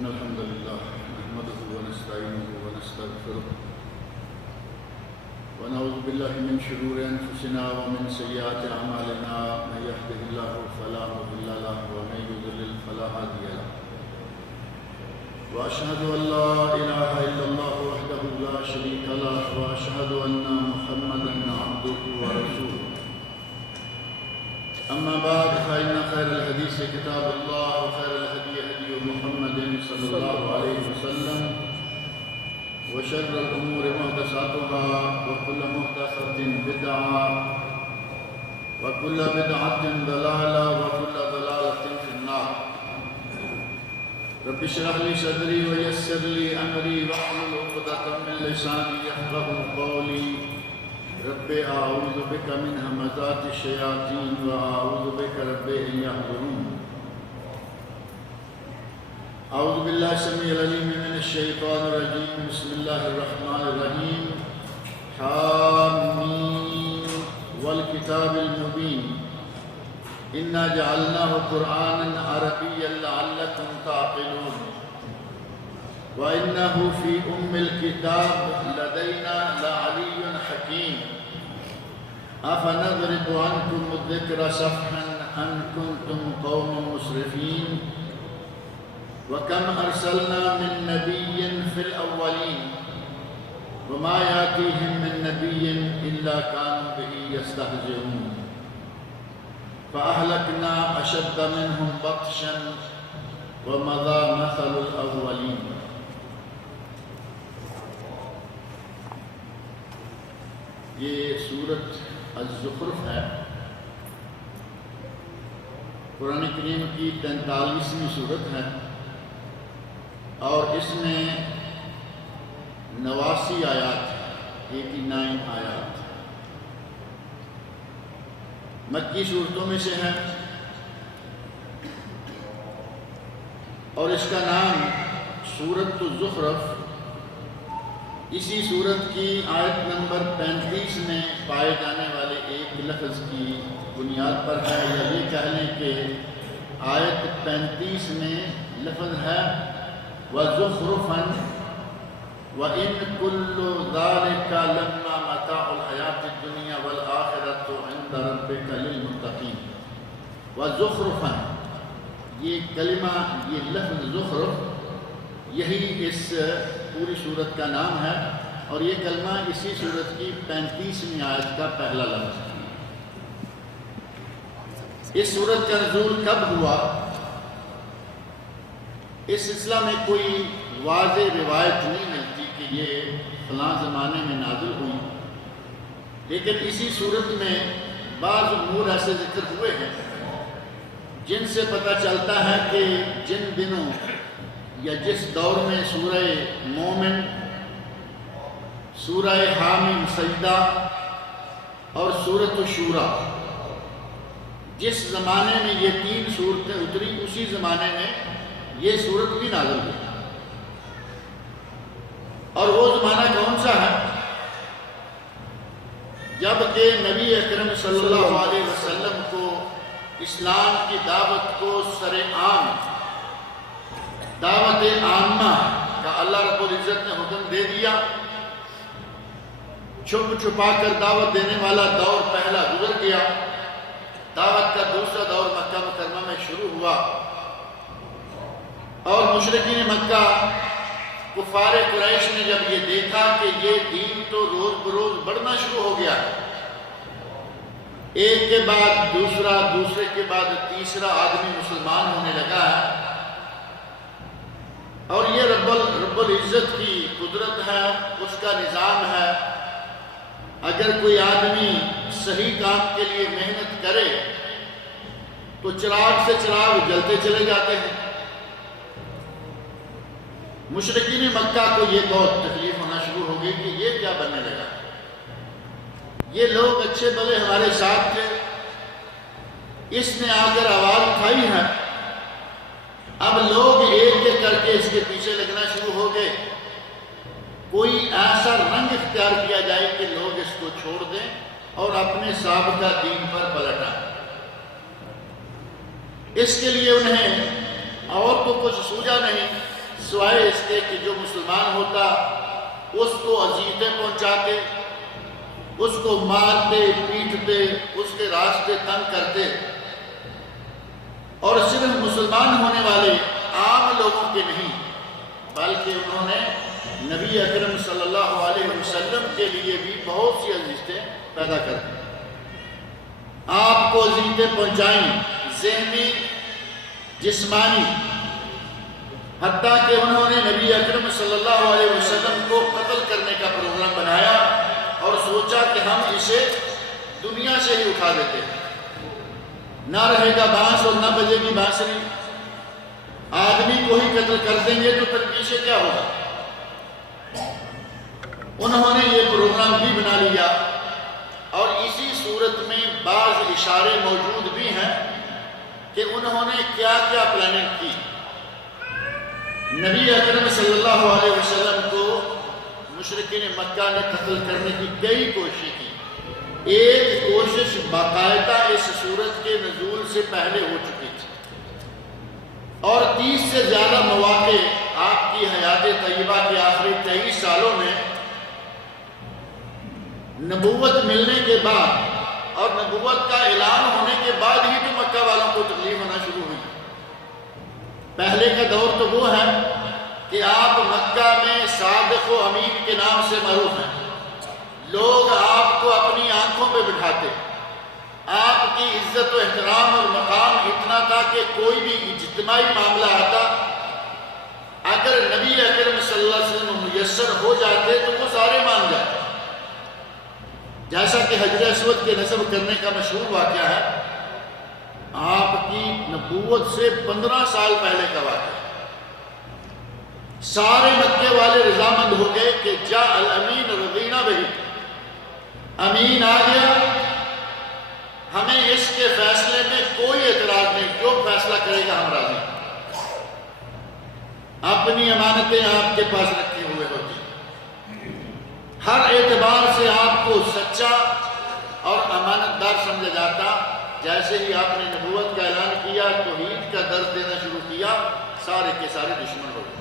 إن الحمد لله نحمده ونستعينه ونستغفره ونعوذ بالله من شرور أنفسنا ومن سيئات أعمالنا من يهده الله فلا مضل له ومن يضلل فلا هادي له وأشهد أن لا إله إلا الله وحده لا شريك له وأشهد أن محمدا عبده ورسوله أما بعد فإن خير الحديث كتاب الله وخير الهدي هدي محمد صلى الله عليه وسلم وشر الأمور محدثاتها وكل محدثة بدعة وكل بدعة ضلالة وكل ضلالة في النار. رب اشرح لي صدري ويسر لي أمري واحلل عقدة من لساني يفقهوا قولي. رب أعوذ بك من همزات الشياطين وأعوذ بك رب أن يحضرون. أعوذ بالله السميع العليم من الشيطان الرجيم. بسم الله الرحمن الرحيم. حامين والكتاب المبين إنا جعلناه قرآنا عربيا لعلكم تعقلون وإنه في أم الكتاب لدينا لعلي حكيم أفنضرب عنكم الذكر صفحا أن كنتم قوم مسرفين وكم أرسلنا من نبي في الأولين وما يأتيهم من نبي إلا كانوا به يستهزئون فأهلكنا أشد منهم بطشا ومضى مثل الأولين. یہ سورت الزخرف ہے، قرآن کریم کی 43ویں سورت ہے اور اس میں 89 آیات ہیں، 89 آیات مکی صورتوں میں سے ہیں اور اس کا نام سورت الزخرف اسی سورت کی آیت نمبر 35 میں پائے جانے والے ایک لفظ کی بنیاد پر ہے، یا یہ کہہ لیں کہ آیت 35 میں لفظ ہے وَزُخْرُفًا وَإِن كُلُّ ذَلِكَ لَمَّا مَتَاعُ الْحَيَاةِ الدُّنْيَا وَالْآخِرَةُ عِندَ رَبِّكَ لِلْمُتَّقِينَ. وَزُخْرُفًا یہ کلمہ، یہ لفظ زخرف، یہی اس پوری صورت کا نام ہے اور یہ کلمہ اسی صورت کی 35ویں آیت کا پہلا لفظ ہے. اس صورت کا نزول کب ہوا؟ اس سلسلہ میں کوئی واضح روایت نہیں ملتی کہ یہ فلاں زمانے میں نازل ہوئی، لیکن اسی صورت میں بعض امور ایسے ذکر ہوئے ہیں جن سے پتہ چلتا ہے کہ جن دنوں یا جس دور میں سورہ مومن، سورہ حامیم سجدہ اور سورۃ الشورى، جس زمانے میں یہ 3 صورتیں اتری، اسی زمانے میں یہ صورت بھی نازل ہوئی. اور وہ زمانہ کون سا ہے؟ جب کہ نبی اکرم صلی اللہ علیہ وسلم کو اسلام کی دعوت کو سر عام، دعوت عامہ کا اللہ رب العزت نے حکم دے دیا. چھپ چھپا کر دعوت دینے والا دور پہلا گزر گیا. دعوت کا دوسرا دور مکہ مکرمہ میں شروع ہوا اور مشرکین مکہ، کفار قریش نے جب یہ دیکھا کہ یہ دین تو روز بروز بڑھنا شروع ہو گیا، ایک کے بعد دوسرا، دوسرے کے بعد تیسرا آدمی مسلمان ہونے لگا ہے، اور یہ رب العزت کی قدرت ہے، اس کا نظام ہے. اگر کوئی آدمی صحیح کام کے لیے محنت کرے تو چراغ سے چراغ جلتے چلے جاتے ہیں. مشرکین مکہ کو یہ بہت تکلیف ہونا شروع ہو گئی کہ یہ کیا بننے لگا، یہ لوگ اچھے بھلے ہمارے ساتھ تھے، اس نے آ کر آواز اٹھائی ہے، اب لوگ ایک ایک کر کے اس کے پیچھے لگنا شروع ہو گئے. کوئی ایسا رنگ اختیار کیا جائے کہ لوگ اس کو چھوڑ دیں اور اپنے سابقہ دین پر پلٹ آئیں. اس کے لیے انہیں اور تو کچھ سوجا نہیں سوائے اس کے کہ جو مسلمان ہوتا اس کو اذیتیں پہنچاتے، اس کو مارتے پیٹتے، اس کے راستے تنگ کرتے، اور صرف مسلمان ہونے والے عام لوگوں کے نہیں بلکہ انہوں نے نبی اکرم صلی اللہ علیہ وسلم کے لیے بھی بہت سی اذیتیں پیدا کر دی، آپ کو اذیتیں پہنچائیں، ذہنی، جسمانی، حتیٰ کہ انہوں نے نبی اکرم صلی اللہ علیہ وسلم کو قتل کرنے کا پروگرام بنایا اور سوچا کہ ہم اسے دنیا سے ہی اٹھا دیتے ہیں، نہ رہے گا بانس اور نہ بجے گی بانسری، آدمی کو ہی قتل کر دیں گے تو پھر پیچھے کیا ہوگا۔ انہوں نے یہ پروگرام بھی بنا لیا، اور اسی صورت میں بعض اشارے موجود بھی ہیں کہ انہوں نے کیا کیا پلاننگ کی۔ نبی اکرم صلی اللہ علیہ وسلم کو مشرکین مکہ نے قتل کرنے کی کئی کوششیں کی، ایک کوشش باقاعدہ اس سورت کے نزول سے پہلے ہو چکی تھی، اور 30 سے زیادہ مواقع آپ کی حیات طیبہ کے آخری 23 سالوں میں نبوت ملنے کے بعد اور نبوت کا اعلان ہونے کے بعد ہی تو مکہ والوں کو تکلیف ہونا شروع ہوئی۔ پہلے کا دور تو وہ ہے کہ آپ مکہ میں صادق و امین کے نام سے معروف ہیں، لوگ آپ کو اپنی آنکھوں پہ بٹھاتے، آپ کی عزت و احترام اور مقام اتنا تھا کہ کوئی بھی اجتماعی معاملہ آتا، اگر نبی اکرم صلی اللہ علیہ وسلم میسر ہو جاتے تو وہ سارے مان جاتے، جیسا کہ حجر اسود کے نصب کرنے کا مشہور واقعہ ہے، آپ کی نبوت سے 15 سال پہلے کا واقعہ۔ سارے مکے والے رضامند ہو گئے کہ جاء الامین رضینا بہی، امین آ گیا، ہمیں اس کے فیصلے میں کوئی اعتراض نہیں، جو فیصلہ کرے گا ہم راضی ہیں۔ اپنی امانتیں آپ کے پاس رکھی ہوئے ہوتی، ہر اعتبار سے آپ کو سچا اور امانت دار سمجھا جاتا۔ جیسے ہی آپ نے نبوت کا اعلان کیا، توحید کا درس دینا شروع کیا، سارے کے سارے دشمن ہو گئے۔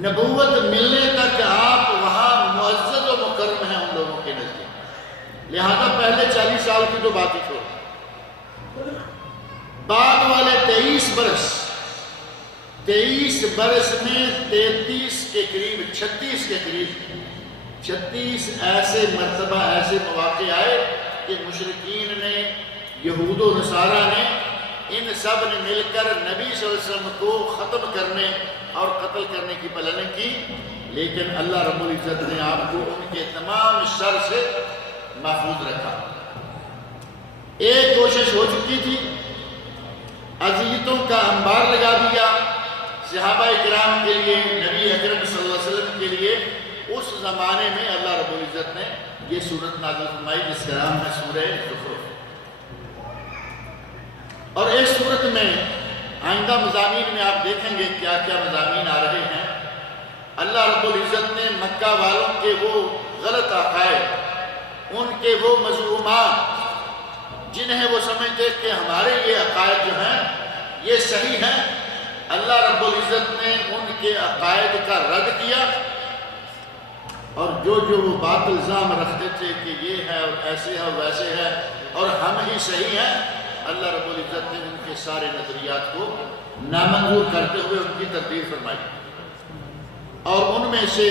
نبوت ملنے تک آپ وہاں معزز و مکرم ہیں ان لوگوں کے نزدیک، لہذا پہلے 40 سال کی تو بات ہی چھوڑ، بعد والے 23 برس میں 33 کے قریب 36 کے قریب 36 ایسے مرتبہ ایسے مواقع آئے کہ مشرکین نے، یہود و نصارہ نے، ان سب نے مل کر نبی صلی اللہ علیہ وسلم کو ختم کرنے اور قتل کرنے کی پلاننگ کی، لیکن اللہ رب العزت نے آپ کو ان کے تمام شر سے محفوظ رکھا۔ ایک کوشش ہو چکی تھی، اذیتوں کا انبار لگا دیا صحابہ کرام کے لیے، نبی اکرم صلی اللہ علیہ وسلم کے لیے۔ اس زمانے میں اللہ رب العزت نے یہ سورت نازل فرمائی جس کا نام ہے سورہ زخرف، اور اس سورت میں آئندہ مضامین میں آپ دیکھیں گے کیا کیا مضامین آ رہے ہیں۔ اللہ رب العزت نے مکہ والوں کے وہ غلط عقائد، ان کے وہ مذمومات جنہیں وہ سمجھتے کہ ہمارے یہ عقائد جو ہیں یہ صحیح ہیں، اللہ رب العزت نے ان کے عقائد کا رد کیا، اور جو وہ باطل الزام رکھتے تھے کہ یہ ہے اور ایسے ہے اور ویسے ہے اور ہم ہی صحیح ہیں، اللہ رب العزت نے ان کے سارے نظریات کو نامنظور کرتے ہوئے ان کی تردید فرمائی۔ اور ان میں سے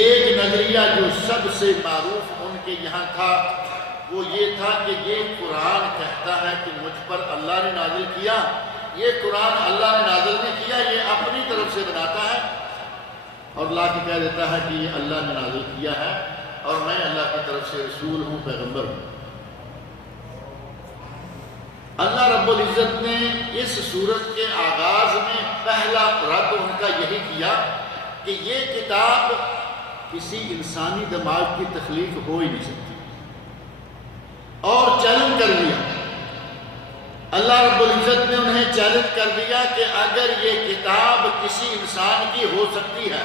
ایک نظریہ جو سب سے معروف ان کے یہاں تھا وہ یہ تھا کہ یہ قرآن کہتا ہے کہ مجھ پر اللہ نے نازل کیا، یہ قرآن اللہ نے نازل نہیں کیا، یہ اپنی طرف سے بناتا ہے اور لا کے کہہ دیتا ہے کہ یہ اللہ نے نازل کیا ہے اور میں اللہ کی طرف سے رسول ہوں، پیغمبر ہوں۔ اللہ رب العزت نے اس سورت کے آغاز میں پہلا رد ان کا یہی کیا کہ یہ کتاب کسی انسانی دماغ کی تخلیق ہو ہی نہیں سکتی، اور چیلنج کر دیا۔ اللہ رب العزت نے انہیں چیلنج کر دیا کہ اگر یہ کتاب کسی انسان کی ہو سکتی ہے،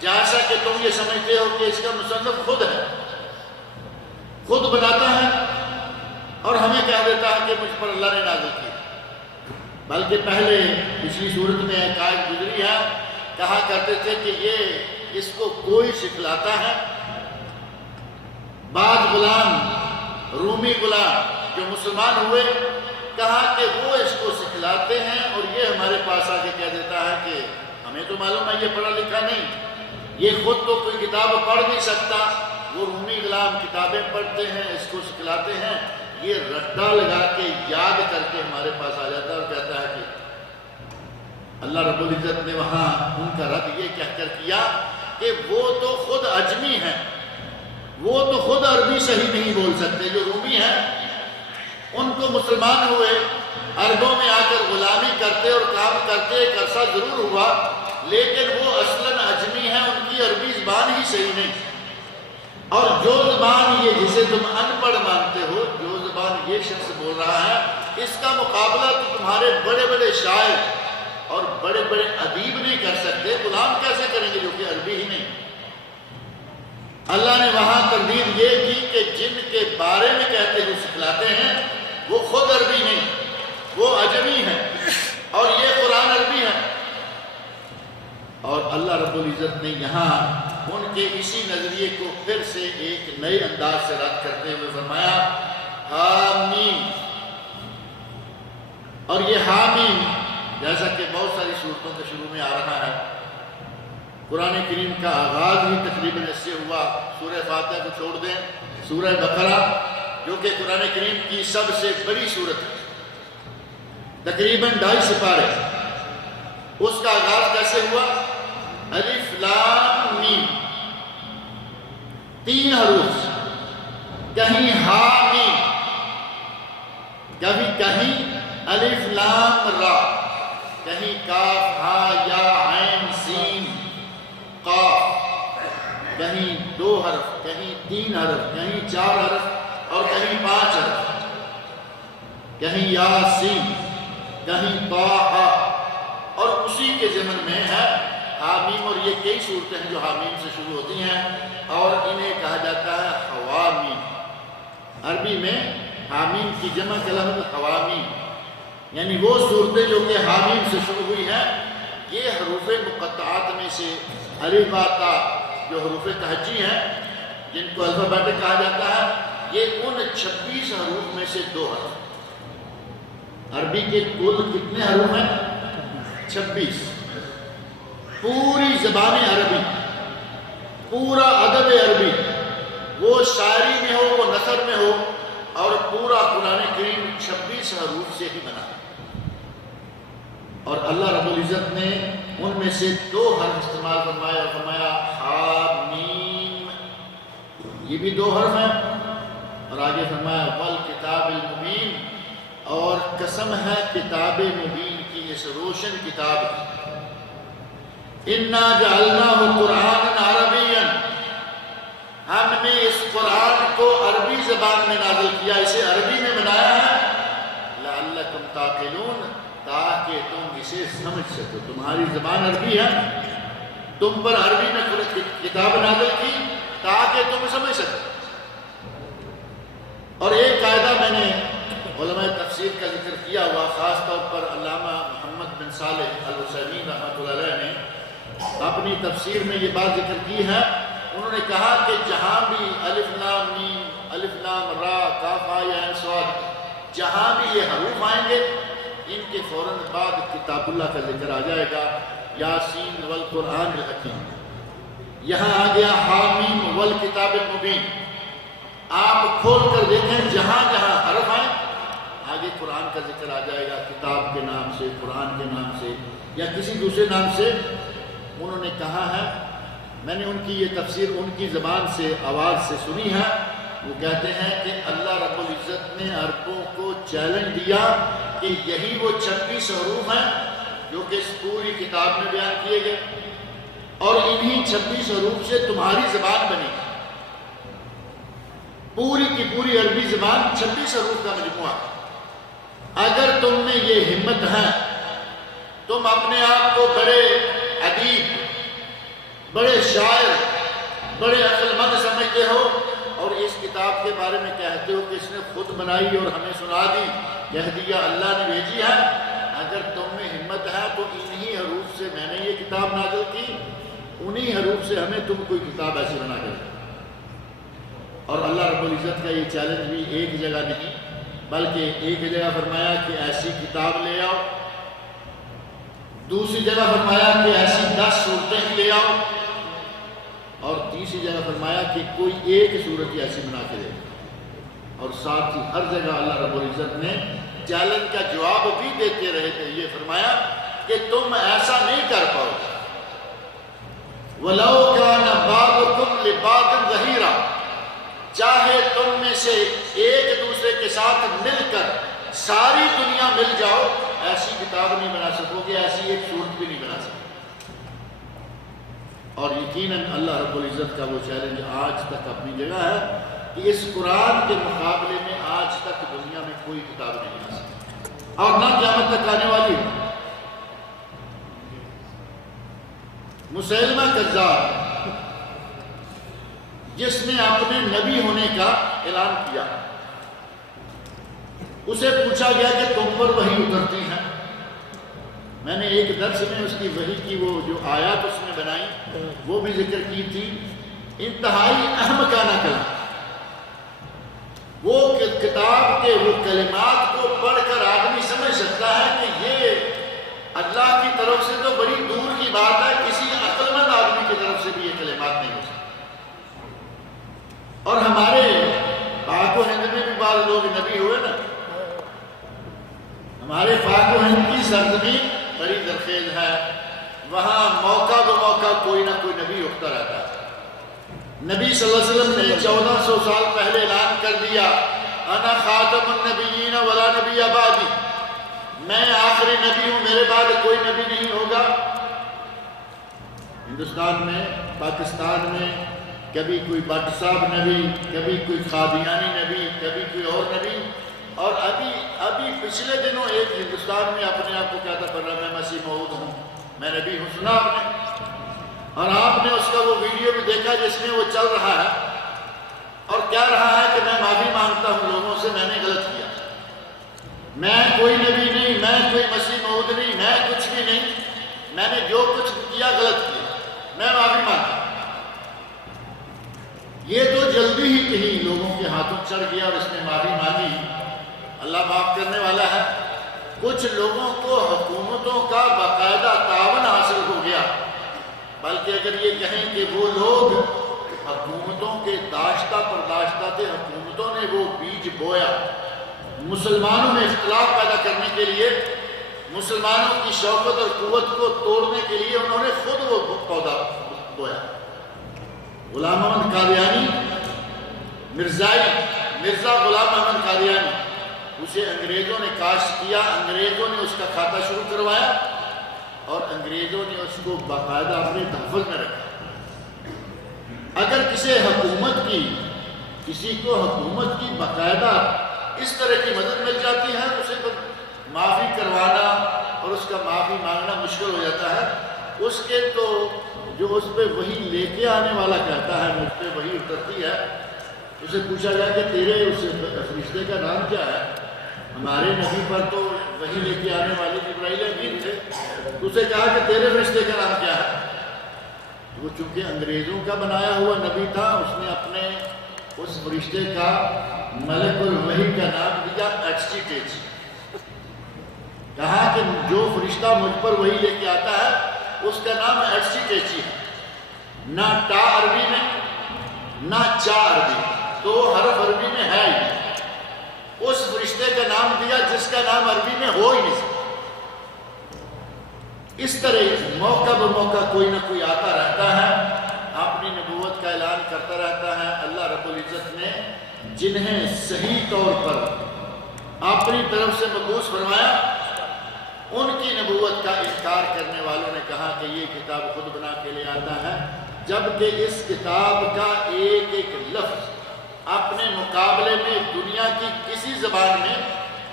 جیسا کہ تم یہ سمجھتے ہو کہ اس کا مصنف خود ہے، خود بناتا ہے اور ہمیں کہہ دیتا ہے کہ مجھ پر اللہ نے نازل کیا، بلکہ پہلے پچھلی صورت میں ایک آیت گزری ہے، کہا کرتے تھے کہ یہ اس کو کوئی سکھلاتا ہے۔ بعض غلام، رومی غلام جو مسلمان ہوئے، کہا کہ وہ اس کو سکھلاتے ہیں، اور یہ ہمارے پاس آ کے کہہ دیتا ہے کہ ہمیں تو معلوم ہے یہ پڑھا لکھا نہیں، یہ خود تو کوئی کتاب پڑھ نہیں سکتا، وہ رومی غلام کتابیں پڑھتے ہیں، اس کو سکھلاتے ہیں۔ یہ رٹا لگا کے یاد کر کے ہمارے پاس آ جاتا ہے اور کہتا ہے کہ اللہ رب العزت نے وہاں ان کا رد یہ کہہ کر کیا کہ وہ تو خود عجمی ہیں، وہ تو خود عربی صحیح نہیں بول سکتے، جو رومی ہیں ان کو مسلمان ہوئے، عربوں میں آ کر غلامی کرتے اور کام کرتے ایک عرصہ ضرور ہوا، لیکن وہ اصلاً عجمی ہیں، ان کی عربی زبان ہی صحیح نہیں۔ اور جو زبان یہ جسے تم ان پڑھ مانتے ہو، جو زبان یہ شخص بول رہا ہے، اس کا مقابلہ تو تمہارے بڑے بڑے شاعر اور بڑے بڑے ادیب نہیں کر سکتے، غلام کیسے کریں گے جو کہ عربی ہی نہیں۔ اللہ نے وہاں تردید یہ کی کہ جن کے بارے میں کہتے ہوئے سکھلاتے ہیں وہ خود عربی نہیں، وہ عجمی ہیں، اور یہ قرآن عربی ہے۔ اور اللہ رب العزت نے یہاں ان کے اسی نظریے کو پھر سے ایک نئے انداز سے رد کرتے ہوئے فرمایا حامیم۔ اور یہ حامیم جیسا کہ بہت ساری صورتوں کے شروع میں آ رہا ہے، قرآن کریم کا آغاز ہی تقریباً اس سے ہوا، سورہ فاتحہ کو چھوڑ دیں، سورہ بقرہ جو کہ قرآن کریم کی سب سے بڑی صورت ہے، تقریباً 2.5 سپارے، اس کا آغاز کیسے ہوا؟ الف لام میم، 3 حروف، کہیں ہا میم، کہیں الف لام را، کہیں کاف ہا یا عین سین قاف، کہیں 2 حرف، کہیں 3 حرف، کہیں 4 حرف اور کہیں 5 حرف، کہیں یاسین، کہیں طٰہٰ، اور اسی کے ضمن میں ہے حامیم۔ اور یہ کئی صورتیں ہیں جو حامیم سے شروع ہوتی ہیں اور انہیں کہا جاتا ہے حوامیم۔ عربی میں حامیم کی جمع کا لفظ حوامیم، یعنی وہ صورتیں جو کہ حامیم سے شروع ہوئی ہیں۔ یہ حروف مقطعات میں سے الف با تا جو حروف تہجی ہیں، جن کو الفابیٹک کہا جاتا ہے، یہ ان 26 حروف میں سے 2 حرف۔ عربی کے کل کتنے حروف ہیں؟ 26۔ پوری زبان عربی، پورا ادب عربی، وہ شاعری میں ہو، وہ نثر میں ہو، اور پورا قرآن کریم 26 حروف سے ہی بنا ہے۔ اور اللہ رب العزت نے ان میں سے 2 حرف استعمال فرمایا اور فرمایا حامیم، یہ بھی 2 حرف ہیں، اور آگے فرمایا والکتاب المبین، اور قسم ہے کتاب مبین کی، اس روشن کتاب کی۔ اِنَّا جَعَلْنَاهُ قُرْآنًا عَرَبِيًّا، ہم نے اس قرآن کو عربی زبان میں نازل کیا، اسے عربی میں بنایا ہے، لَعَلَّكُمْ تَعْقِلُونَ، تاکہ تم اسے سمجھ سکو۔ تمہاری زبان عربی ہے، تم پر عربی میں کتاب نازل کی تاکہ تم سمجھ سکو۔ اور ایک قاعدہ میں نے علماء تفسیر کا ذکر کیا ہوا، خاص طور پر علامہ محمد بن صالح العثیمین رحمۃ اللہ علیہ نے اپنی تفسیر میں یہ بات ذکر کی ہے۔ انہوں نے کہا کہ جہاں بھی الف لام میم، الف لام را، کاف ہا یا عین صاد، جہاں بھی یہ حروف آئیں گے، ان کے فوراً بعد کتاب اللہ کا ذکر آ جائے گا، یاسین والقرآن الحکیم۔ یہاں آ گیا حامیم والکتاب المبین۔ آپ کھول کر دیکھیں، جہاں جہاں حرف آئیں آگے قرآن کا ذکر آ جائے گا، کتاب کے نام سے، قرآن کے نام سے یا کسی دوسرے نام سے۔ انہوں نے کہا ہے، میں نے ان کی یہ تفسیر ان کی زبان سے، آواز سے سنی ہے، وہ کہتے ہیں کہ اللہ رب العزت نے عربوں کو چیلنج دیا کہ یہی وہ 26 حروف ہیں جو کہ اس پوری کتاب میں بیان کیے گئے، اور انہی 26 حروف سے تمہاری زبان بنی، پوری کی پوری عربی زبان 26 حروف کا مجموعہ۔ اگر تم میں یہ ہمت ہے، تم اپنے آپ کو بڑے ادیب، بڑے شاعر، بڑے عقل مند سمجھتے ہو، اور اس کتاب کے بارے میں کہتے ہو کہ اس نے خود بنائی اور ہمیں سنا دی، کہہ دیا اللہ نے بھیجی ہے، اگر تم میں ہمت ہے تو انہی حروف سے میں نے یہ کتاب نازل کی، انہی حروف سے ہمیں تم کوئی کتاب ایسی بنا کر دو۔ اور اللہ رب العزت کا یہ چیلنج بھی ایک جگہ نہیں بلکہ ایک جگہ فرمایا کہ ایسی کتاب لے آؤ، دوسری جگہ فرمایا کہ ایسی 10 صورتیں لے آؤ، اور تیسری جگہ فرمایا کہ کوئی ایک صورت ایسی بنا کے دے۔ اور ساتھ ہی ہر جگہ اللہ رب العزت نے چیلنج کا جواب بھی دیتے رہے تھے، یہ فرمایا کہ تم ایسا نہیں کر پاؤ گے۔ وَلَوْ كَانَ بَعْضُكُمْ لِبَعْضٍ ظَهِيرًا، چاہے تم میں سے ایک دوسرے کے ساتھ مل کر ساری دنیا مل جاؤ، ایسی کتاب نہیں بنا سکو گے، ایسی ایک صورت بھی نہیں بنا سکو۔ اور یقیناً اللہ رب العزت کا وہ چیلنج آج تک اپنی جگہ ہے کہ اس قرآن کے مقابلے میں آج تک دنیا میں کوئی کتاب نہیں بنا سکتی اور نہ قیامت تک آنے والی۔ مسیلمہ کذاب جس نے اپنے نبی ہونے کا اعلان کیا، اسے پوچھا گیا کہ تم پر وحی اترتی ہے؟ میں نے ایک درس میں اس کی وحی کی وہ جو آیات اس نے بنائی وہ بھی ذکر کی تھی۔ انتہائی احمقانہ کلام، وہ کتاب کے وہ کلمات کو پڑھ کر آدمی سمجھ سکتا ہے کہ یہ اللہ کی طرف سے تو بڑی دور کی بات ہے، کسی عقل مند آدمی کی طرف سے بھی یہ کلمات نہیں ہو سکتے۔ اور ہمارے پاک و ہند میں بھی بعض لوگ نبی ہوئے نا، ہمارے پاک و ہند کی سرزمین بڑی زرخیز ہے، وہاں موقع بہ موقع کوئی نہ کوئی نبی اٹھتا رہتا ہے۔ نبی صلی اللہ علیہ وسلم نے 1400 سال پہلے اعلان کر دیا، انا خاتم النبیین ولا نبی بعدی، میں آخری نبی ہوں، میرے بعد کوئی نبی نہیں ہوگا۔ ہندوستان میں، پاکستان میں کبھی کوئی بٹ صاحب نبی، کبھی کوئی قادیانی نبی، کبھی کوئی اور نبی، اور ابھی پچھلے دنوں ایک ہندوستان میں اپنے آپ کو کہتا پڑ رہا میں مسیح موعود ہوں، میں نبی ہوں، سنا آپ نے؟ اور آپ نے اس کا وہ ویڈیو بھی دیکھا جس میں وہ چل رہا ہے اور کہہ رہا ہے کہ میں معافی مانگتا ہوں لوگوں سے، میں نے غلط کیا، میں کوئی نبی نہیں، میں کوئی مسیح موعود نہیں، میں کچھ بھی نہیں، میں نے جو کچھ کیا غلط کیا، میں معافی مانگتا ہوں۔ یہ تو جلدی ہی کہیں لوگوں کے ہاتھوں چڑھ گیا اور اس نے معافی مانگی، اللہ معاف کرنے والا ہے۔ کچھ لوگوں کو حکومتوں کا باقاعدہ تعاون حاصل ہو گیا، بلکہ اگر یہ کہیں کہ وہ لوگ حکومتوں کے داشتہ پرداشتہ تھے، حکومتوں نے وہ بیج بویا، مسلمانوں میں اختلاف پیدا کرنے کے لیے، مسلمانوں کی شوکت اور قوت کو توڑنے کے لیے انہوں نے خود وہ پودا بویا۔ غلام احمد قادیانی، مرزا غلام احمد قادیانی، اسے انگریزوں نے کاشت کیا، انگریزوں نے اس کا کھاتا شروع کروایا اور انگریزوں نے اس کو باقاعدہ اپنے تحفظ میں رکھا۔ اگر کسی کو حکومت کی باقاعدہ اس طرح کی مدد مل جاتی ہے تو اسے معافی کروانا اور اس کا معافی مانگنا مشکل ہو جاتا ہے۔ اس کے تو جو اس پہ وہی لے کے آنے والا کہتا ہے مجھ پہ وہی اترتی ہے، اسے پوچھا گیا کہ تیرے اس فرشتے کا نام کیا ہے؟ ہمارے نبی پر تو وہی لے کے آنے والے جبرائیل امین تھے، اسے کہا کہ تیرے فرشتے کا نام کیا ہے؟ وہ چونکہ انگریزوں کا بنایا ہوا نبی تھا، اس نے اپنے اس فرشتے کا ملک الوحی کا نام دیا ایکسٹیٹیج، کہا کہ جو فرشتہ مجھ پر وہی لے کے آتا ہے اس کا نام ایکسٹیٹیج ہے، نہ ٹا عربی میں نہ چا عربی میں، دو حرف عربی میں ہے ہی، اس فرشتے کا نام دیا جس کا نام عربی میں ہو ہی نہیں سکتا۔ اس طرح موقع بہ موقع کوئی نہ کوئی آتا رہتا ہے، اپنی نبوت کا اعلان کرتا رہتا ہے۔ اللہ رب العزت نے جنہیں صحیح طور پر اپنی طرف سے مبعوث فرمایا، ان کی نبوت کا انکار کرنے والوں نے کہا کہ یہ کتاب خود بنا کے لے آتا ہے، جبکہ اس کتاب کا ایک ایک لفظ اپنے مقابلے میں دنیا کی کسی زبان میں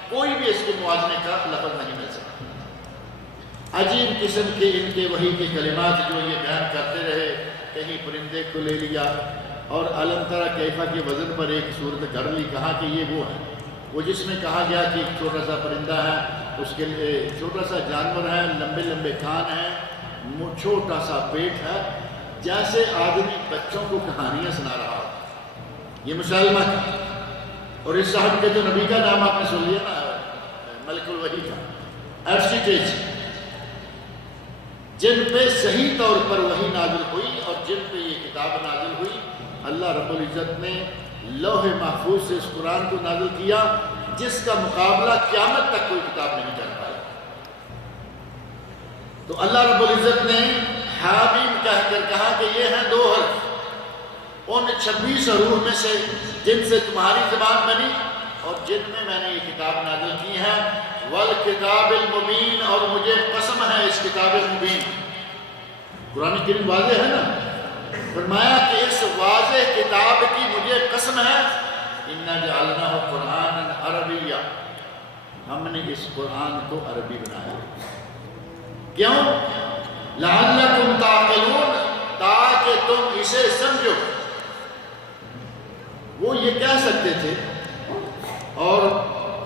کوئی بھی اس کے موازنے کا لفظ نہیں مل سکتا۔ عجیب قسم کے ان کے وحی کے کلمات جو یہ بیان کرتے رہے، کہیں پرندے کو لے لیا اور علم ترى کیفا کے وزن پر ایک صورت گھڑ لی، کہا کہ یہ وہ ہے، وہ جس میں کہا گیا کہ ایک چھوٹا سا پرندہ ہے اس کے لیے چھوٹا سا جانور ہے، لمبے لمبے کان ہیں، چھوٹا سا پیٹ ہے، جیسے آدمی بچوں کو کہانیاں سنا رہا ہو. یہ مسلمہ ہے. اور اس صاحب کے جو نبی کا نام آپ نے سن لیا نا، ملک الوحی کا، ایفسیٹیج، جن پہ صحیح طور پر وحی نازل ہوئی اور جن پہ یہ کتاب نازل ہوئی، اللہ رب العزت نے لوح محفوظ سے اس قرآن کو نازل کیا جس کا مقابلہ قیامت تک کوئی کتاب نہیں کر پائے. تو اللہ رب العزت نے حامیم کہہ کر کہا کہ یہ ہیں 2 حرف ان 26 حروف میں سے جن سے تمہاری زبان بنی اور جن میں میں نے یہ کتاب نازل کی ہے. والکتاب المبین، اور مجھے قسم ہے اس کتاب المبین. قرآن کریم واضح ہے نا، فرمایا کہ اس واضح کتاب کی مجھے قسم ہے. اِنَّا جَعَلْنَاهُ قُرْآنًا عَرَبِيًّا، ہم نے اس قرآن کو عربی بنایا. کیوں؟ لَعَلَّكُمْ تَعْقِلُونَ، تاکہ تم اسے سمجھو. وہ یہ کہہ سکتے تھے، اور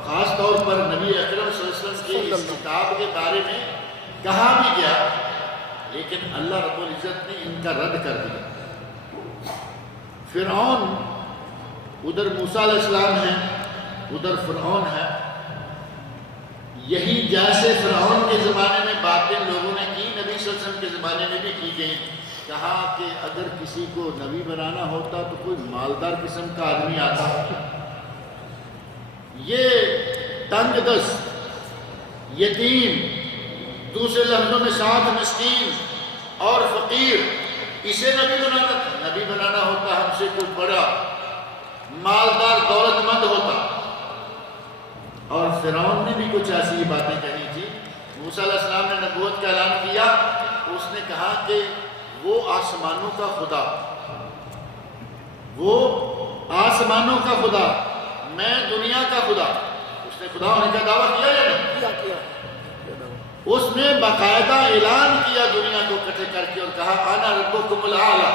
خاص طور پر نبی اکرم صلی اللہ علیہ وسلم کی اس کتاب کے بارے میں کہا بھی گیا، لیکن اللہ رب العزت نے ان کا رد کر دیا. فرعون، ادھر موسیٰ علیہ السلام ہیں، ادھر فرعون ہے. یہی جیسے فرعون کے زمانے میں باتیں لوگوں نے کی، نبی صلی اللہ علیہ وسلم کے زمانے میں بھی کی گئی. کہا کہ اگر کسی کو نبی بنانا ہوتا تو کوئی مالدار قسم کا آدمی آتا. یہ تنگ دست، یتیم، دوسرے لفظوں میں ساتھ مسکین اور فقیر، اسے نبی بنانا تھا. نبی بنانا ہوتا ہم سے کوئی بڑا مالدار دولت مند ہوتا. اور فرعون نے بھی کچھ ایسی باتیں کہی تھی. موسیٰ علیہ السلام نے نبوت کا اعلان کیا، اس نے کہا کہ وہ آسمانوں کا خدا، وہ آسمانوں کا خدا، میں دنیا کا خدا. اس نے خدا ہونے کا دعویٰ کیا یا نہیں؟ کیا. اس نے باقاعدہ اعلان کیا دنیا کو اکٹھے کر کے اور کہا انا ربکم الاعلی.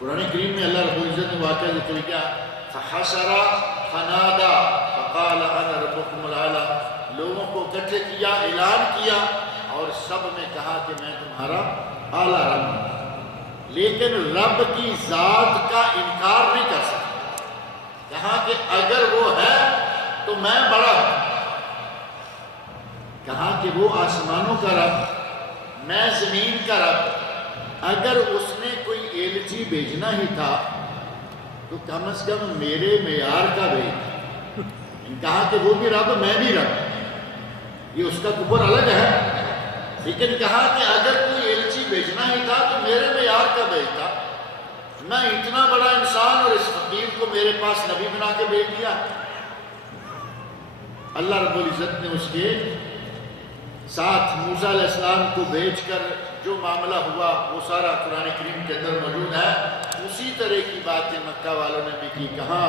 قرآن کریم میں اللہ رب العزت نے واقعہ ذکر کیا، فحشر فنادا فقال انا ربکم الاعلی. لوگوں کو اکٹھے کیا، اعلان کیا، اور سب نے کہا کہ میں تمہارا اعلیٰ رب ہوں. لیکن رب کی ذات کا انکار نہیں کر سکتا. کہا کہ اگر وہ ہے تو میں بڑا ہوں. کہا کہ وہ آسمانوں کا رب، میں زمین کا رب. اگر اس نے کوئی ایلچی بھیجنا ہی تھا تو کم از کم میرے معیار کا بھیج. کہا کہ وہ بھی رب، میں بھی رب. یہ اس کا کفر الگ ہے. لیکن کہا کہ اگر کوئی ایلچی بھیجنا ہی تھا تو میرے معیار کا بھیجتا. میں اتنا بڑا انسان اور اس فقیر کو میرے پاس نبی بنا کے بھیج دیا. اللہ رب العزت نے اس کے ساتھ موسیٰ علیہ السلام کو بھیج کر جو معاملہ ہوا وہ سارا قرآن کریم کے اندر موجود ہے. اسی طرح کی باتیں مکہ والوں نے بھی کی. کہا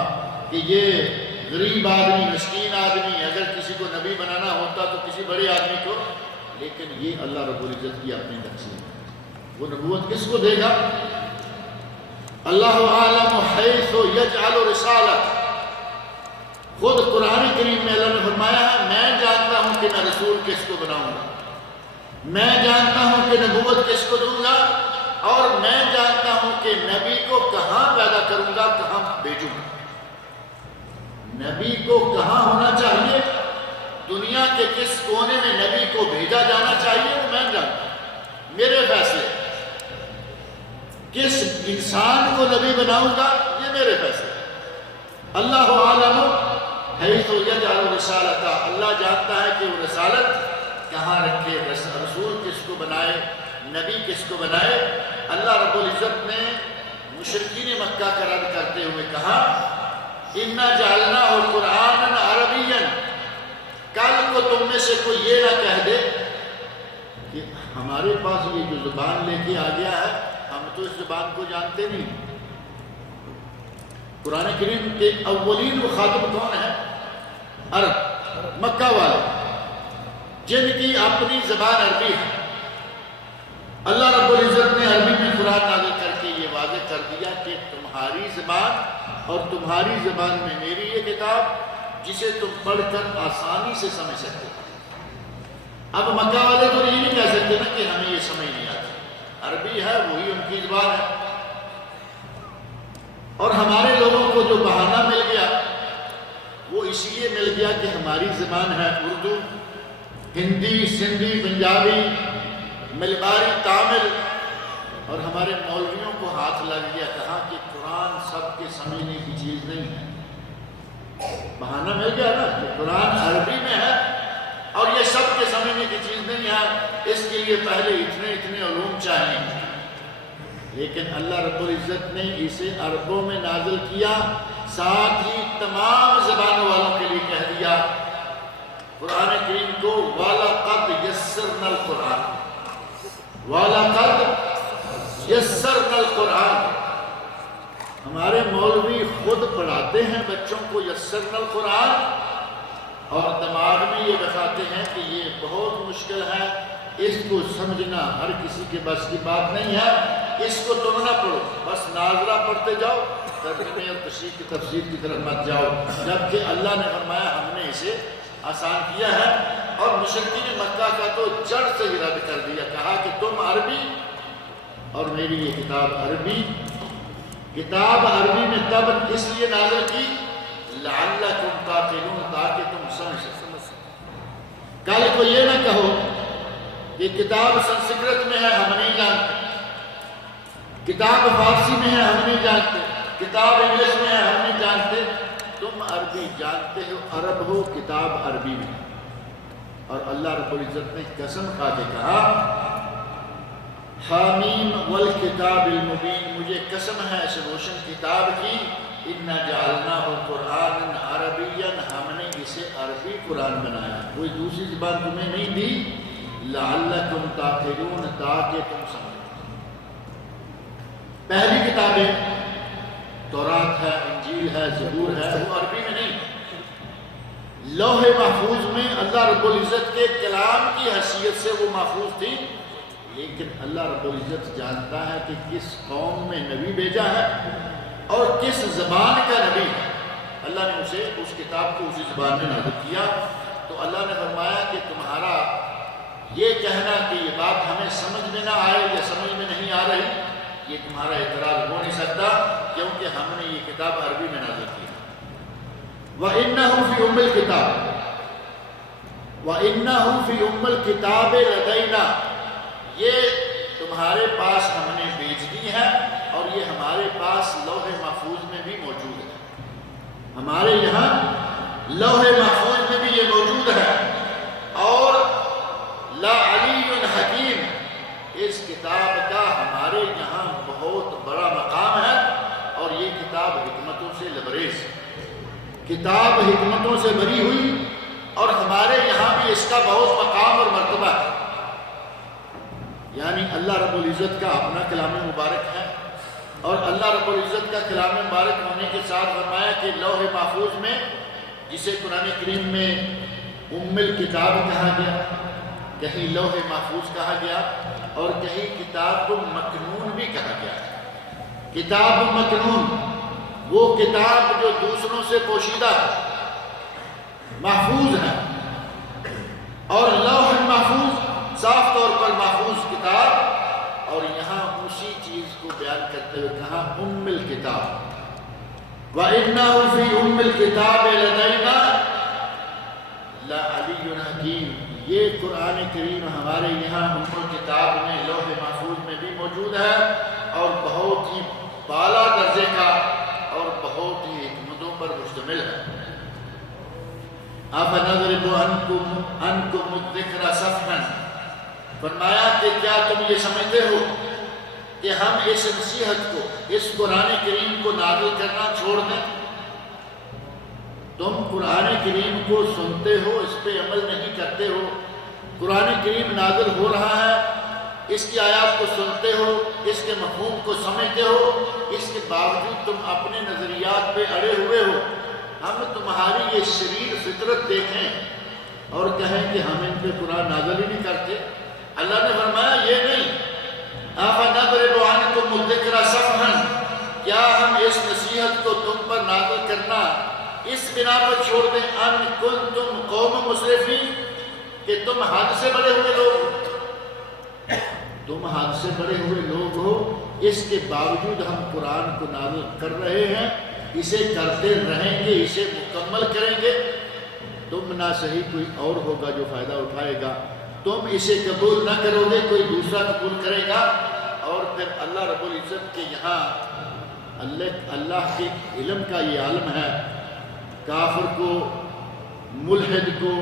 کہ یہ غریب آدمی، مسکین آدمی، اگر کسی کو نبی بنانا ہوتا تو کسی بڑے آدمی کو. لیکن یہ اللہ رب العزت کی اپنی تقسیم ہے. وہ نبوت کس کو دے گا؟ اللہ عالم حیث یجعل رسالت. خود قرآن کریم میں اللہ نے فرمایا ہے میں جانتا ہوں کہ میں رسول کس کو بناؤں گا، میں جانتا ہوں کہ نبوت کس کو دوں گا، اور میں جانتا ہوں کہ نبی کو کہاں پیدا کروں گا، کہاں بھیجوں گا. نبی کو کہاں ہونا چاہیے، دنیا کے کس کونے میں نبی کو بھیجا جانا چاہیے، وہ میں جانتا ہوں. میرے فیصلے. کس انسان کو نبی بناؤں گا یہ میرے فیصلے. اللہ عالم حیث یجعل رسالتہ. اللہ جانتا ہے کہ وہ رسالت کہاں رکھے، رسول کس کو بنائے، نبی کس کو بنائے. اللہ رب العزت نے مشرکین مکہ کا رد کرتے ہوئے کہا اِنَّا جَعَلْنَاهُ قُرْآنًا عَرَبِيًّا. کل کو تم میں سے کوئی یہ نہ کہہ دے کہ ہمارے پاس یہ جو زبان لے کے آ گیا ہے ہم تو اس زبان کو جانتے نہیں. قرآن کریم کے اولین مخاطب کون ہے؟ عرب، مکہ والے، جن کی اپنی زبان عربی ہے. اللہ رب العزت نے عربی میں قرآن نازل کر کے یہ واضح کر دیا کہ تمہاری زبان اور تمہاری زبان میں میری یہ کتاب جسے تم پڑھ کر آسانی سے سمجھ سکتے ہو۔ اب مکہ والے تو یہ نہیں کہہ سکتے نا کہ ہمیں یہ سمجھ نہیں آتی، عربی ہے وہی ان کی زبان ہے۔ اور ہمارے لوگوں کو جو بہانہ مل گیا وہ اس لیے مل گیا کہ ہماری زبان ہے اردو، ہندی، سندھی، پنجابی، ملباری، تامل، اور ہمارے مولویوں کو ہاتھ لگ گیا، کہا کہ قرآن سب کے سمجھنے کی چیز نہیں ہے۔ بہانہ مل گیا نا کہ قرآن عربی میں ہے اور یہ سب کے سمجھنے کی چیز نہیں ہے، اس کے لیے پہلے اتنے علوم چاہیے۔ لیکن اللہ رب العزت نے اسے عربوں میں نازل کیا، ساتھ ہی تمام زبانوں والوں کے لیے کہہ دیا قرآن کریم کو وَلَقَدْ يَسَّرْنَا الْقُرْآنَ، وَلَقَدْ يَسَّرْنَا الْقُرْآنَ۔ ہمارے مولوی خود پڑھاتے ہیں بچوں کو یسرنا القرآن، اور دماغ میں یہ بتاتے ہیں کہ یہ بہت مشکل ہے، اس کو سمجھنا ہر کسی کے بس کی بات نہیں ہے، اس کو تم نہ پڑھو، بس ناظرہ پڑھتے جاؤ، ترجمے اور تشریح کی تفسیر کی طرف مت جاؤ، جبکہ اللہ نے فرمایا ہم نے اسے آسان کیا ہے۔ اور مشرکین مکہ کا تو جڑ سے ہی رد کر دیا، کہا کہ تم عربی اور میری یہ کتاب عربی، کتاب عربی میں تب اس لیے نازل کی لعلکم تعقلون، تاکہ تم سمجھ سکو۔ کل کو یہ نہ کہو کہ کتاب سنسکرت میں ہے ہم نہیں جانتے، کتاب فارسی میں ہے ہم نہیں جانتے، کتاب انگلش میں ہے ہم نہیں جانتے، تم عربی جانتے ہو، عرب ہو، کتاب عربی میں۔ اور اللہ رب العزت نے قسم کھا کے کہا حامیم والکتاب المبین، مجھے قسم ہے اس روشن کتاب کی، اِنَّا جَعَلْنَاهُ قُرْآنًا عَرَبِيًّا، ہم نے اسے عربی قرآن بنایا، کوئی دوسری زبان تمہیں نہیں دی، لَعَلَّكُمْ تَعْقِلُونَ، تاکہ تم سمجھو۔ پہلی کتابیں تورات ہے، انجیل ہے، زبور ہے، وہ عربی میں نہیں، لوح محفوظ میں اللہ رب العزت کے کلام کی حیثیت سے وہ محفوظ تھی، لیکن اللہ رب العزت جانتا ہے کہ کس قوم میں نبی بھیجا ہے اور کس زبان کا نبی ہے، اللہ نے اسے اس کتاب کو اسی زبان میں نازل کیا۔ تو اللہ نے فرمایا کہ تمہارا یہ کہنا کہ یہ بات ہمیں سمجھ میں نہ آئے یا سمجھ میں نہیں آ رہی، یہ تمہارا اعتراض ہو نہیں سکتا، کیونکہ ہم نے یہ کتاب عربی میں نازل کی۔ وَإِنَّهُ فِي أُمِّ الْكِتَابِ، وَإِنَّهُ فِي أُمِّ الْكِتَابِ لَدَيْنَا، یہ تمہارے پاس ہم نے بھیج دی ہے اور یہ ہمارے پاس لوح محفوظ میں بھی موجود ہے، ہمارے یہاں لوح محفوظ میں بھی یہ موجود ہے۔ اور لا علی حکیم، اس کتاب کا ہمارے یہاں بہت بڑا مقام ہے، اور یہ کتاب حکمتوں سے لبریز، کتاب حکمتوں سے بھری ہوئی، اور ہمارے یہاں بھی اس کا بہت مقام اور مرتبہ ہے۔ یعنی اللہ رب العزت کا اپنا کلام مبارک ہے، اور اللہ رب العزت کا کلام مبارک ہونے کے ساتھ فرمایا کہ لوح محفوظ میں، جسے قرآن کریم میں ام الکتاب کہا گیا، کہیں لوح محفوظ کہا گیا، اور کہیں کتاب مکنون بھی کہا گیا۔ کتاب مکنون وہ کتاب جو دوسروں سے پوشیدہ ہے، محفوظ ہے، اور لوح محفوظ صاف طور پر محفوظ کتاب، اور یہاں اسی چیز کو بیان کرتے ہوئے کہا ام الکتاب، وَإِنَّهُ فِي أُمِّ الْكِتَابِ لَدَيْنَا لَعَلِيٌّ حَكِيمٌ، یہ قرآن کریم ہمارے یہاں ام الکتاب میں لوح محفوظ میں بھی موجود ہے، اور بہت ہی بالا درجے کا اور بہت ہی حکمتوں پر مشتمل ہے۔ أَفَنَضْرِبُ عَنْكُمُ الذِّكْرَ صَفْحًا، فرمایا کہ کیا تم یہ سمجھتے ہو کہ ہم اس نصیحت کو، اس قرآن کریم کو نازل کرنا چھوڑ دیں؟ تم قرآن کریم کو سنتے ہو، اس پہ عمل نہیں کرتے ہو، قرآن کریم نازل ہو رہا ہے، اس کی آیات کو سنتے ہو، اس کے مفہوم کو سمجھتے ہو، اس کے باوجود تم اپنے نظریات پہ اڑے ہوئے ہو۔ ہم تمہاری یہ شریر فطرت دیکھیں اور کہیں کہ ہم ان پہ قرآن نازل ہی نہیں کرتے۔ اللہ نے فرمایا یہ نہیں، أَفَنَضْرِبُ عَنْكُمُ الذِّكْرَ صَفْحًا، کیا ہم اس نصیحت کو تم پر نازل کرنا اس بنا پر چھوڑ دیں ان کنتم قوم مسرفین کہ تم حد سے بڑے ہوئے لوگ، تم حد سے بڑے ہوئے لوگ ہو، اس کے باوجود ہم قرآن کو نازل کر رہے ہیں، اسے کرتے رہیں گے، اسے مکمل کریں گے، تم نہ صحیح کوئی اور ہوگا جو فائدہ اٹھائے گا، تم اسے قبول نہ کرو گے کوئی دوسرا قبول کرے گا۔ اور پھر اللہ رب العزت کے یہاں اللہ کے علم کا یہ عالم ہے، کافر کو، ملحد کو،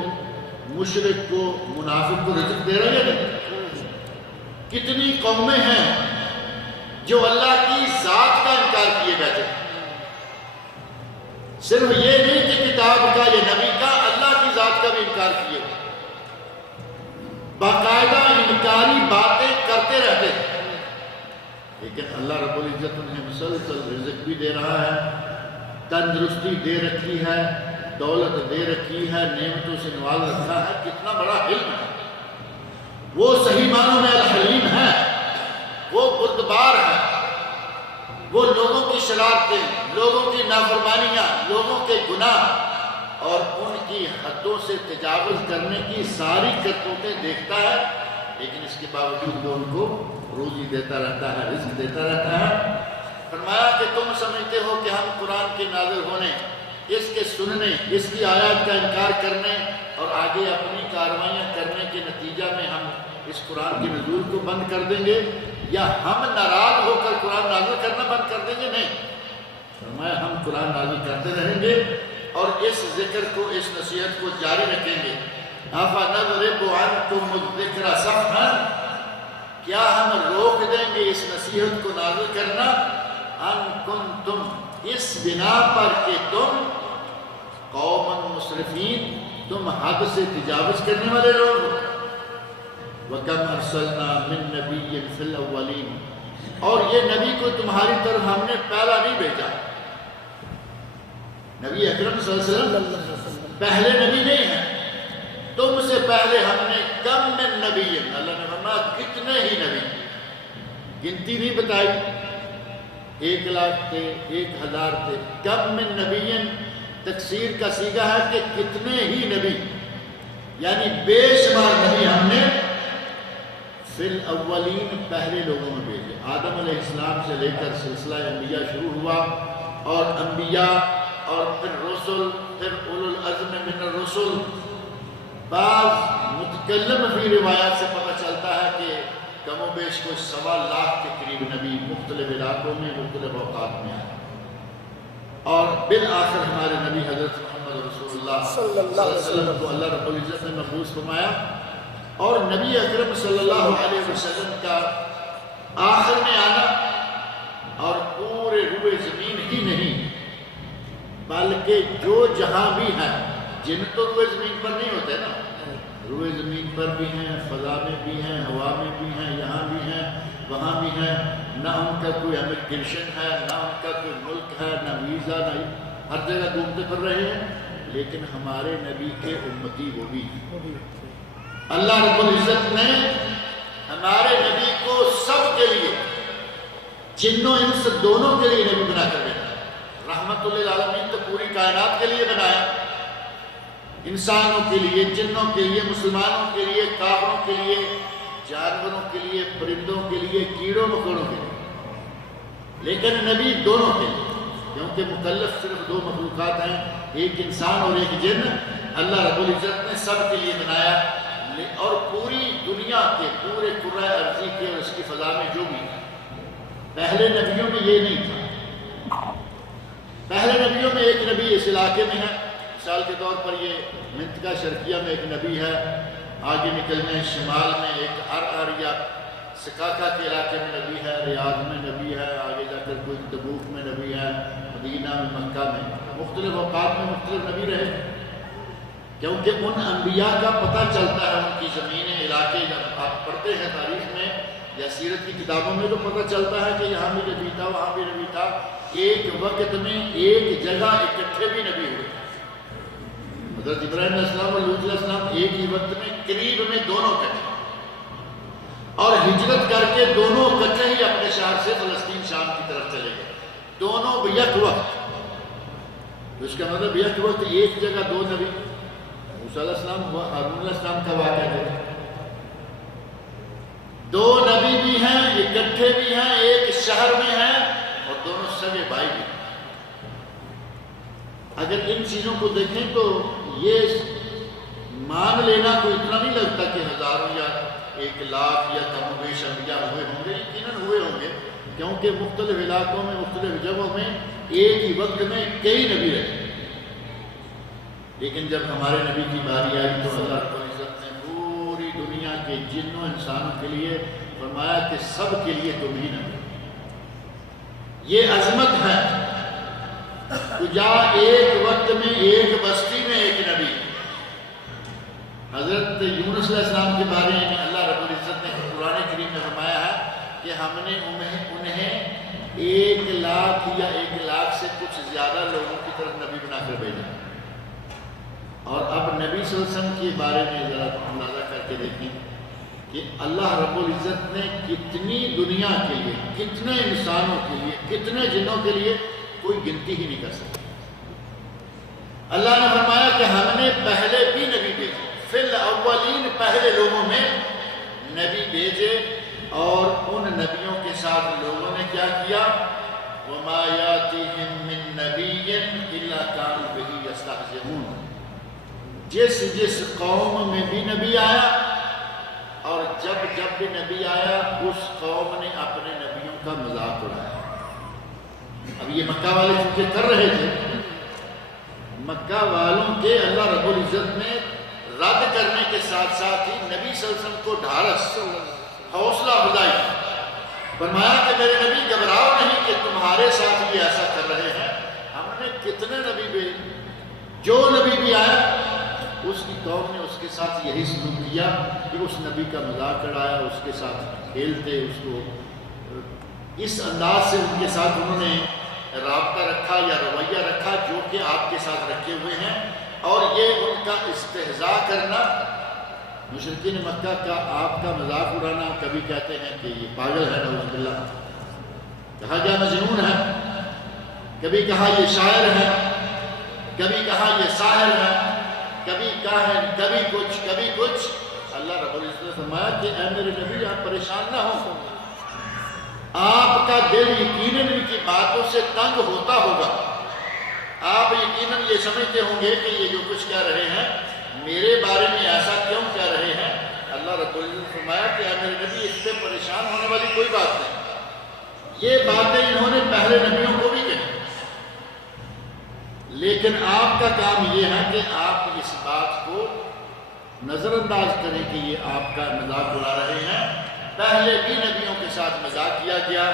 مشرک کو، منافق کو رزق دے رہے ہیں۔ کتنی قومیں ہیں جو اللہ کی ذات کا انکار کیے بیٹھے، صرف یہ نہیں کہ کتاب کا یا نبی کا، اللہ کی ذات کا بھی انکار کیے، باقاعدہ انکاری باتیں کرتے رہتے ہیں، لیکن اللہ رب العزت انہیں مسلسل رزق بھی دے رہا ہے، تندرستی دے رکھی ہے، دولت دے رکھی ہے، نعمتوں سے نواز رکھا ہے۔ کتنا بڑا علم ہے، وہ صحیح معنوں میں الحلیم ہے، وہ بردبار ہے، وہ لوگوں کی شرارتیں، لوگوں کی نافرمانیاں، لوگوں کے گناہ اور ان کی حدوں سے تجاوز کرنے کی ساری کرتوتیں دیکھتا ہے، لیکن اس کے باوجود وہ ان کو روزی دیتا رہتا ہے، رزق دیتا رہتا ہے۔ فرمایا کہ تم سمجھتے ہو کہ ہم قرآن کے نازل ہونے، اس کے سننے، اس کی آیات کا انکار کرنے اور آگے اپنی کارروائیاں کرنے کے نتیجہ میں ہم اس قرآن کے نزول کو بند کر دیں گے، یا ہم ناراض ہو کر قرآن نازل کرنا بند کر دیں گے؟ نہیں، فرمایا ہم قرآن نازل کرتے رہیں گے اور اس ذکر کو، اس نصیحت کو جاری رکھیں گے۔ أَفَنَضْرِبُ عَنْكُمُ الذِّكْرَ صَفْحًا، کیا ہم روک دیں گے اس نصیحت کو نازل کرنا؟ أَن كُنتُمْ، اس بنا پر کہ تم قوم مسرفین، تم حد سے تجاوز کرنے والے لوگ ہو۔ وَكَمْ أَرْسَلْنَا مِن نَبِيٍّ فِي الْأَوَّلِينَ، اور یہ نبی کو تمہاری طرف ہم نے پہلا نہیں بھیجا، نبی اکرم صلی اللہ علیہ وسلم پہلے نبی نہیں ہیں، تم سے پہلے ہم نے کم من نبی، اللہ نے فرمایا کتنے ہی نبی، گنتی نہیں بتائی، 1,00,000 تھے، 1,000 تھے، کم من نبی تکثیر کا صیغہ ہے کہ کتنے ہی نبی، یعنی بے شمار نبی ہم نے فی الاولین پہلے لوگوں میں بھیجے۔ آدم علیہ السلام سے لے کر سلسلہ انبیاء شروع ہوا، اور انبیاء اور پھر رسل، پھر اولو العزم من الرسل۔ بعض متکلم فی روایات سے پتہ چلتا ہے کہ کم و بیش کوئی 1.25 کے قریب نبی مختلف علاقوں میں، مختلف اوقات میں آئے، اور بالآخر ہمارے نبی حضرت محمد رسول اللہ صلی اللہ علیہ وسلم کو اللہ رب العزت نے مبعوث فرمایا، اور نبی اکرم صلی اللہ علیہ وسلم کا آخر میں آنا، اور پورے روئے زمین ہی نہیں بلکہ جو جہاں بھی ہیں، جن تو روئے زمین پر نہیں ہوتے نا، روئے زمین پر بھی ہیں، فضا میں بھی ہیں، ہوا میں بھی ہیں، یہاں بھی ہیں، وہاں بھی ہیں، نہ ان کا کوئی امیگریشن ہے، نہ ان کا کوئی ملک ہے، نہ ویزا، نہ ہر جگہ گھومتے پھر رہے ہیں، لیکن ہمارے نبی کے امتی وہ بھی ہیں۔ اللہ رب العزت نے ہمارے نبی کو سب کے لیے، جن و انس دونوں کے لیے نبی بنا کر بھیجا۔ رحمت للعالمین تو پوری کائنات کے لیے بنایا، انسانوں کے لیے، جنوں کے لیے، مسلمانوں کے لیے، کافروں کے لیے، جانوروں کے لیے، پرندوں کے لیے، کیڑوں مکوڑوں کے لیے، لیکن نبی دونوں کے لیے، کیونکہ مکلف صرف 2 مخلوقات ہیں، ایک انسان اور ایک جن۔ اللہ رب العزت نے سب کے لیے بنایا، اور پوری دنیا کے، پورے کرۂ ارضی کے اور اس کی فضا میں جو بھی، پہلے نبیوں میں یہ نہیں تھا۔ پہلے نبیوں میں ایک نبی اس علاقے میں ہے، مثال کے طور پر یہ منطقہ شرقیہ میں ایک نبی ہے، آگے نکلنے شمال میں ایک ار یا سکاکا کے علاقے میں نبی ہے، ریاض میں نبی ہے، آگے جا کر کوئی تبوک میں نبی ہے، مدینہ میں، مکہ میں، مختلف اوقات میں مختلف نبی رہے، کیونکہ ان انبیاء کا پتہ چلتا ہے، ان کی زمینیں، علاقے، جب آپ پڑھتے ہیں تاریخ میں یا سیرت کی کتابوں میں تو پتہ چلتا ہے کہ یہاں بھی نبی تھا، وہاں بھی نبی تھا، ایک وقت میں ایک جگہ اکٹھے بھی نبی ہوئے۔ حضرت ابراہیم علیہ السلام اور لوط علیہ السلام ایک ہی وقت میں قریب میں دونوں اکٹھے، اور ہجرت کر کے دونوں اکٹھے ہی اپنے شہر سے فلسطین شام کی طرف چلے گئے، دونوں یک وقت۔ تو اس کا مطلب یہ کہ وقت ایک جگہ دو نبی، موسیٰ علیہ السلام و ہارون علیہ السلام کا واقعہ ہے، دو نبی بھی ہیں، اکٹھے بھی ہیں، ایک شہر میں ہیں اور دونوں سگے بھائی بھی ہیں۔ اگر ان چیزوں کو دیکھیں تو یہ مان لینا کوئی اتنا نہیں لگتا کہ ہزاروں یا 1,00,000 یا کم و بیش انبیاء ہوئے ہوں گے، یقیناً ہوئے ہوں گے، کیونکہ مختلف علاقوں میں مختلف جگہوں میں ایک ہی وقت میں کئی نبی رہے۔ لیکن جب ہمارے نبی کی باری آئی تو اللہ رب العزت نے پوری دنیا کے جنوں انسانوں کے لیے فرمایا کہ سب کے لیے تم ہی نبی۔ یہ عظمت ہے کہ جا ایک وقت میں ایک بستی میں ایک نبی۔ حضرت یونس علیہ السلام کے بارے میں اللہ رب العزت نے قرآن کریم میں فرمایا ہے کہ ہم نے انہیں 1,00,000 یا 1,00,000 سے کچھ زیادہ لوگوں کی طرف نبی بنا کر بھیجا۔ اور اب نبی صلی اللہ علیہ وسلم کے بارے میں ذرا اندازہ کر کے دیکھیں کہ اللہ رب العزت نے کتنی دنیا کے لیے، کتنے انسانوں کے لیے، کتنے جنوں کے لیے کوئی گنتی ہی نہیں کر سکتا۔ اللہ نے فرمایا کہ ہم نے پہلے بھی نبی بھیجے، فی الاولین، پہلے لوگوں میں نبی بھیجے، اور ان نبیوں کے ساتھ لوگوں نے کیا کیا؟ وَمَا يَأْتِيهِم مِّن نَّبِيٍّ إِلَّا كَانُوا بِهِ يَسْتَهْزِئُونَ۔ جس قوم میں بھی نبی آیا اور جب بھی نبی آیا اس قوم نے اپنے نبیوں کا مذاق اڑایا۔ اب یہ مکہ والے چونکہ کر رہے تھے، مکہ والوں کے اللہ رب العزت نے رد کرنے کے ساتھ ساتھ ہی نبی صلی اللہ علیہ وسلم کو ڈھارس، حوصلہ افزائی، فرمایا کہ میرے نبی گھبراؤ نہیں کہ تمہارے ساتھ یہ ایسا کر رہے ہیں۔ ہم نے کتنے نبی بھیجے، جو نبی بھی آیا اس کی قوم نے اس کے ساتھ یہی سلوک کیا کہ اس نبی کا مذاق اڑایا، اس کے ساتھ کھیلتے، اس کو اس انداز سے ان کے ساتھ انہوں نے رابطہ رکھا یا رویہ رکھا جو کہ آپ کے ساتھ رکھے ہوئے ہیں۔ اور یہ ان کا استہزاء کرنا، مشرکین مکہ کا آپ کا مذاق اڑانا، کبھی کہتے ہیں کہ یہ پاگل ہے، نعوذ باللہ، کہا گیا مجنون ہے، کبھی کہا یہ شاعر ہے، کبھی کہا یہ ساحر ہے، کبھی کاہن، کبھی کچھ۔ اللہ رب العزت نے فرمایا کہ اے میرے نبی آپ پریشان نہ ہو، آپ کا دل یقیناً ان کی باتوں سے تنگ ہوتا ہوگا، آپ یقیناً یہ سمجھتے ہوں گے کہ یہ جو کچھ کہہ رہے ہیں میرے بارے میں ایسا کیوں کہہ رہے ہیں۔ اللہ رب العزت نے فرمایا کہ اے میرے نبی اس سے پریشان ہونے والی کوئی بات نہیں، یہ باتیں انہوں نے پہلے نبیوں کو بھی کہی، لیکن آپ کا کام یہ ہے کہ آپ اس بات کو نظر انداز کریں کہ یہ آپ کا مذاق اڑا رہے ہیں۔ پہلے بھی نبیوں کے ساتھ مذاق کیا گیا،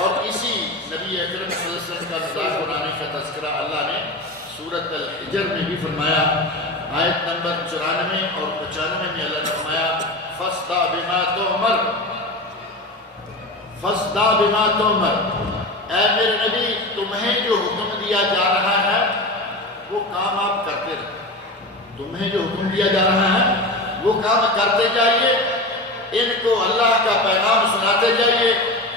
اور اسی نبی اکرم صلی اللہ علیہ وسلم کا مذاق اڑانے کا تذکرہ اللہ نے سورۃ الحجر میں بھی فرمایا، آیت نمبر 94 اور 95 میں اللہ نے فرمایا فَاصْدَعْ بِمَا تُؤْمَرُ، فَاصْدَعْ بِمَا تُؤْمَرُ، اے میرے نبی تمہیں جو حکم دیا جا رہا ہے وہ کام آپ کرتے رہے، تمہیں جو حکم دیا جا رہا ہے وہ کام کرتے جائیے، ان کو اللہ کا پیغام سناتے جائیے۔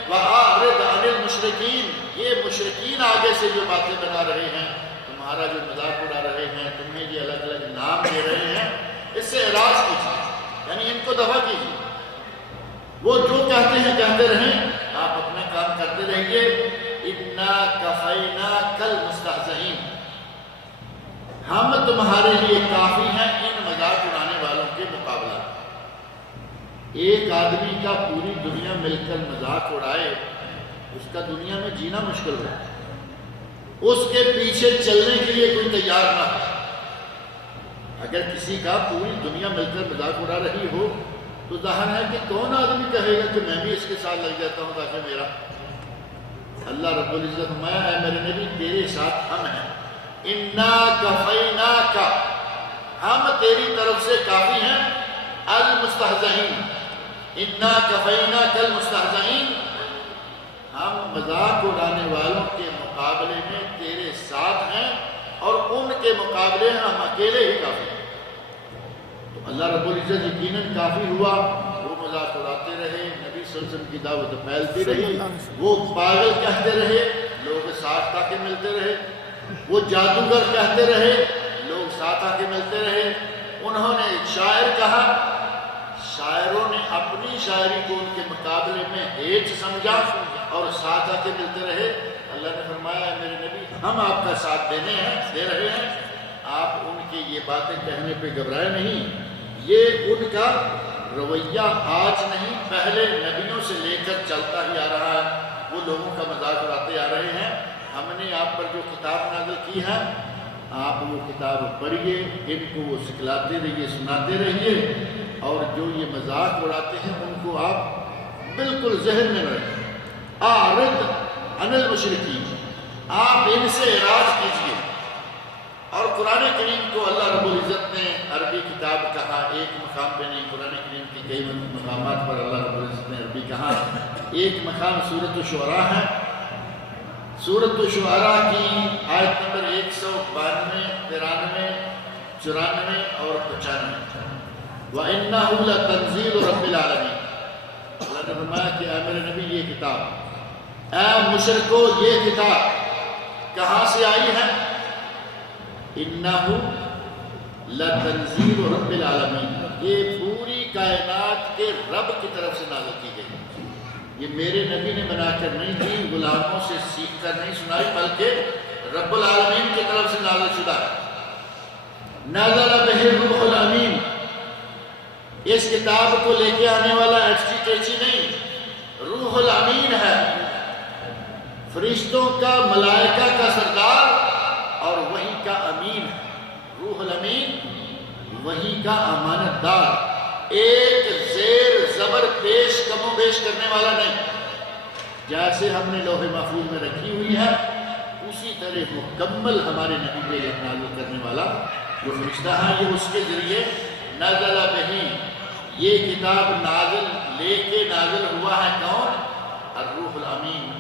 وَأَعْرِضْ عَنِ الْمُشْرِكِينَ، یہ مشرکین آگے سے جو باتیں بنا رہے ہیں، تمہارا جو مذاق اڑا رہے ہیں، تمہیں یہ الگ الگ نام دے رہے ہیں، اس سے اعراض کیجیے، یعنی ان کو دفع کیجیے، وہ جو کہتے ہیں کہتے رہیں، آپ اپنا کام کرتے رہیے۔ اِنَّا كَفَيْنَاكَ الْمُسْتَهْزِئِينَ، ہم تمہارے لیے کافی ہیں ان مذاق اڑانے والوں کے مقابلہ۔ ایک آدمی کا پوری دنیا مل کر مذاق اڑائے، اس کا دنیا میں جینا مشکل ہو، اس کے پیچھے چلنے کے لیے کوئی تیار نہ ہو۔ اگر کسی کا پوری دنیا مل کر مذاق اڑا رہی ہو تو ظاہر ہے کہ کون آدمی کہے گا کہ میں بھی اس کے ساتھ لگ جاتا ہوں تاکہ میرا۔ اللہ رب العزت فرمایا ہے میرے نبی تیرے ساتھ ہم ہیں، اِنَّا كَفَيْنَاكَ، ہم تیری طرف سے کافی ہیں، المستہزئین، اِنَّا كَفَيْنَاكَ الْمُسْتَهْزِئِينَ، ہم مذاق اڑانے والوں کے مقابلے میں تیرے ساتھ ہیں، اور ان کے مقابلے میں ہم اکیلے ہی کافی ہیں۔ تو اللہ رب العزت یقیناً کافی ہوا، وہ مذاق اڑاتے رہے، نبی صلی اللہ علیہ وسلم کی دعوت پھیلتی رہی، وہ پاگل کہتے رہے، لوگ ساتھ تاکہ ملتے رہے، وہ جادوگر کہتے رہے، لوگ ساتھ آ کے ملتے رہے۔ انہوں نے ایک شاعر کہا، شاعروں نے اپنی شاعری کو ان کے مقابلے میں ہیچ سمجھا اور ساتھ آ کے ملتے رہے۔ اللہ نے فرمایا میرے نبی ہم آپ کا ساتھ دے رہے ہیں، آپ ان کی یہ باتیں کہنے پہ گھبرائے نہیں۔ یہ ان کا رویہ آج نہیں، پہلے نبیوں سے لے کر چلتا ہی آ رہا ہے۔ وہ لوگوں کا مذاق اڑاتے آ رہے ہیں۔ ہم نے آپ پر جو کتاب نازل کی ہے، آپ وہ کتاب پڑھیے، ان کو وہ سکھلاتے رہیے، سناتے رہیے، اور جو یہ مذاق اڑاتے ہیں ان کو آپ بالکل ذہن میں رکھیں۔ اعرض عن المشرکین، آپ ان سے اعراض کیجیے۔ اور قرآن کریم کو اللہ رب العزت نے عربی کتاب کہا، ایک مقام پہ نہیں، قرآن کریم کی کئی مقامات پر اللہ رب العزت نے عربی کہا۔ ایک مقام سورۃ الشعراء ہے، سورۃ الشعراء کی آیت نمبر 192، 93، 94 اور 95۔ وَإِنَّهُ لَتَنزِيلُ رَبِّ الْعَالَمِينَ، اللہ نے فرمایا کہ اے میرے نبی یہ کتاب، اے مشرکو یہ کتاب کہاں سے آئی ہے؟ اِنَّهُ لَتَنزِيلُ رَبِّ الْعَالَمِينَ، یہ پوری کائنات کے رب کی طرف سے نازل کی گئی۔ یہ میرے نبی نے بنا کر نہیں دی، غلاموں سے سیکھ کر نہیں سنائی، بلکہ رب العالمین کی طرف سے نازل شدہ ہے۔ نزل بہ الروح الامین، اس کتاب کو لے کے آنے والا HTKG نہیں، روح الامین ہے، فرشتوں کا، ملائکہ کا سردار اور وحی کا امین ہے۔ روح الامین وحی کا امانت دار، ایک زیر زبر پیش کم و بیش کرنے والا نہیں۔ جیسے ہم نے لوح محفوظ میں رکھی ہوئی ہے، اسی طرح مکمل ہمارے نبی پہ نازل کرنے والا جو فرشتہ ہے، یہ اس کے ذریعے نزل بہ، یہ کتاب نازل ہوا ہے کون؟ الروح الامین،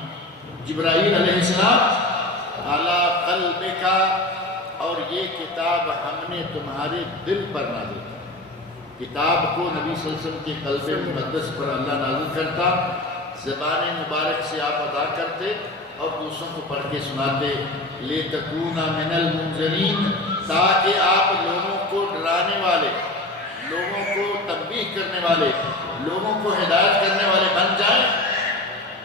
جبرائیل علیہ السلام، علی قلبک، اور یہ کتاب ہم نے تمہارے دل پر نازل کی۔ کتاب کو نبی صلی اللہ علیہ وسلم کے قلب مقدس پر اللہ نازل کرتا، زبان مبارک سے آپ ادا کرتے اور دوسروں کو پڑھ کے سناتے۔ لِتَكُونَ مِنَ الْمُنذِرِينَ، تاکہ آپ لوگوں کو ڈرانے والے، لوگوں کو تنبیہ کرنے والے، لوگوں کو ہدایت کرنے والے بن جائیں۔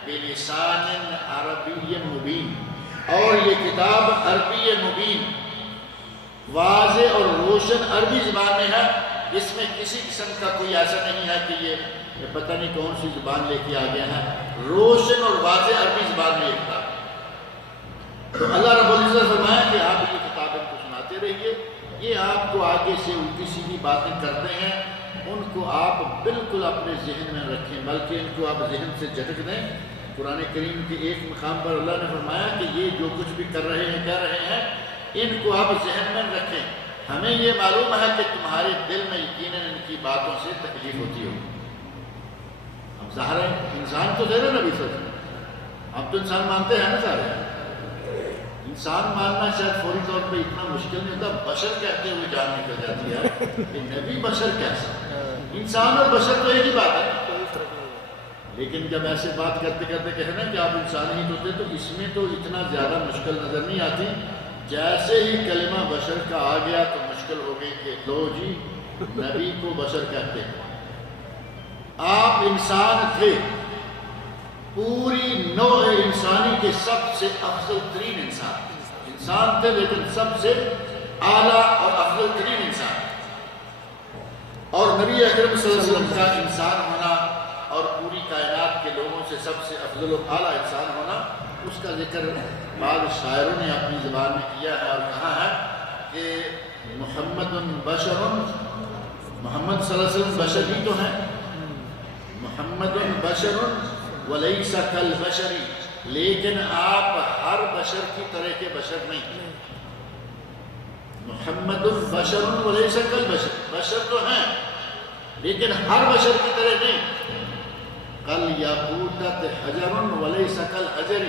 بِلِسَانٍ عَرَبِيٍّ مُبِينٍ، اور یہ کتاب عربی مبین، واضح اور روشن عربی زبان میں ہے۔ اس میں کسی قسم کا کوئی ایسا نہیں ہے کہ یہ پتہ نہیں کون سی زبان لے کے آ گیا ہے، روشن اور واضح عربی زبان میں یہ کتاب۔ تو اللہ رب العزت فرمایا کہ آپ یہ کتاب ان کو سناتے رہیے، یہ آپ کو آگے سے الٹی سیدھی باتیں کرتے ہیں، ان کو آپ بالکل اپنے ذہن میں رکھیں، بلکہ ان کو آپ ذہن سے جھٹک دیں۔ قرآن کریم کے ایک مقام پر اللہ نے فرمایا کہ یہ جو کچھ بھی کر رہے ہیں، کہہ رہے ہیں، ان کو آپ ذہن میں رکھیں۔ ہمیں یہ معلوم ہے کہ تمہارے دل میں یقیناً ان کی باتوں سے تکلیف ہوتی ہو۔ ہم سارے انسان تو تھے نا نبی صلی اللہ علیہ وسلم، ہم تو انسان مانتے ہیں نا سارے۔ انسان ماننا شاید فوری طور پہ اتنا مشکل نہیں ہوتا، بشر کہتے ہوئے جان نکل جاتی ہے کہ نبی بشر کیسا؟ انسان اور بشر تو ایک ہی بات ہے، لیکن جب ایسے بات کرتے کرتے کہنا کہ آپ انسان ہی ہوتے تو اس میں تو اتنا زیادہ مشکل نظر نہیں آتی۔ جیسے ہی کلمہ بشر کا آ گیا تو مشکل ہو گئی کہ لو جی نبی کو بشر کہتے ہیں۔ آپ انسان تھے، پوری نوع انسانی کے سب سے افضل ترین انسان تھے، لیکن سب سے اعلیٰ اور افضل ترین انسان، اور نبی اکرم صلی اللہ علیہ وسلم کا انسان ہونا اور پوری کائنات کے لوگوں سے سب سے افضل و اعلیٰ انسان ہونا، اس کا ذکر بعض شاعروں نے اپنی زبان میں کیا ہے اور کہا ہے کہ محمد بشر، محمد صلی اللہ علیہ وسلم بشر ہی تو ہیں، محمد بشر ولیس کالبشر، لیکن آپ ہر بشر کی طرح کے بشر نہیں۔ محمد بشر ولیس کالبشر، بشر تو ہیں لیکن ہر بشر کی طرح نہیں۔ کل یاقوتۃ حجر ولیس کالحجر،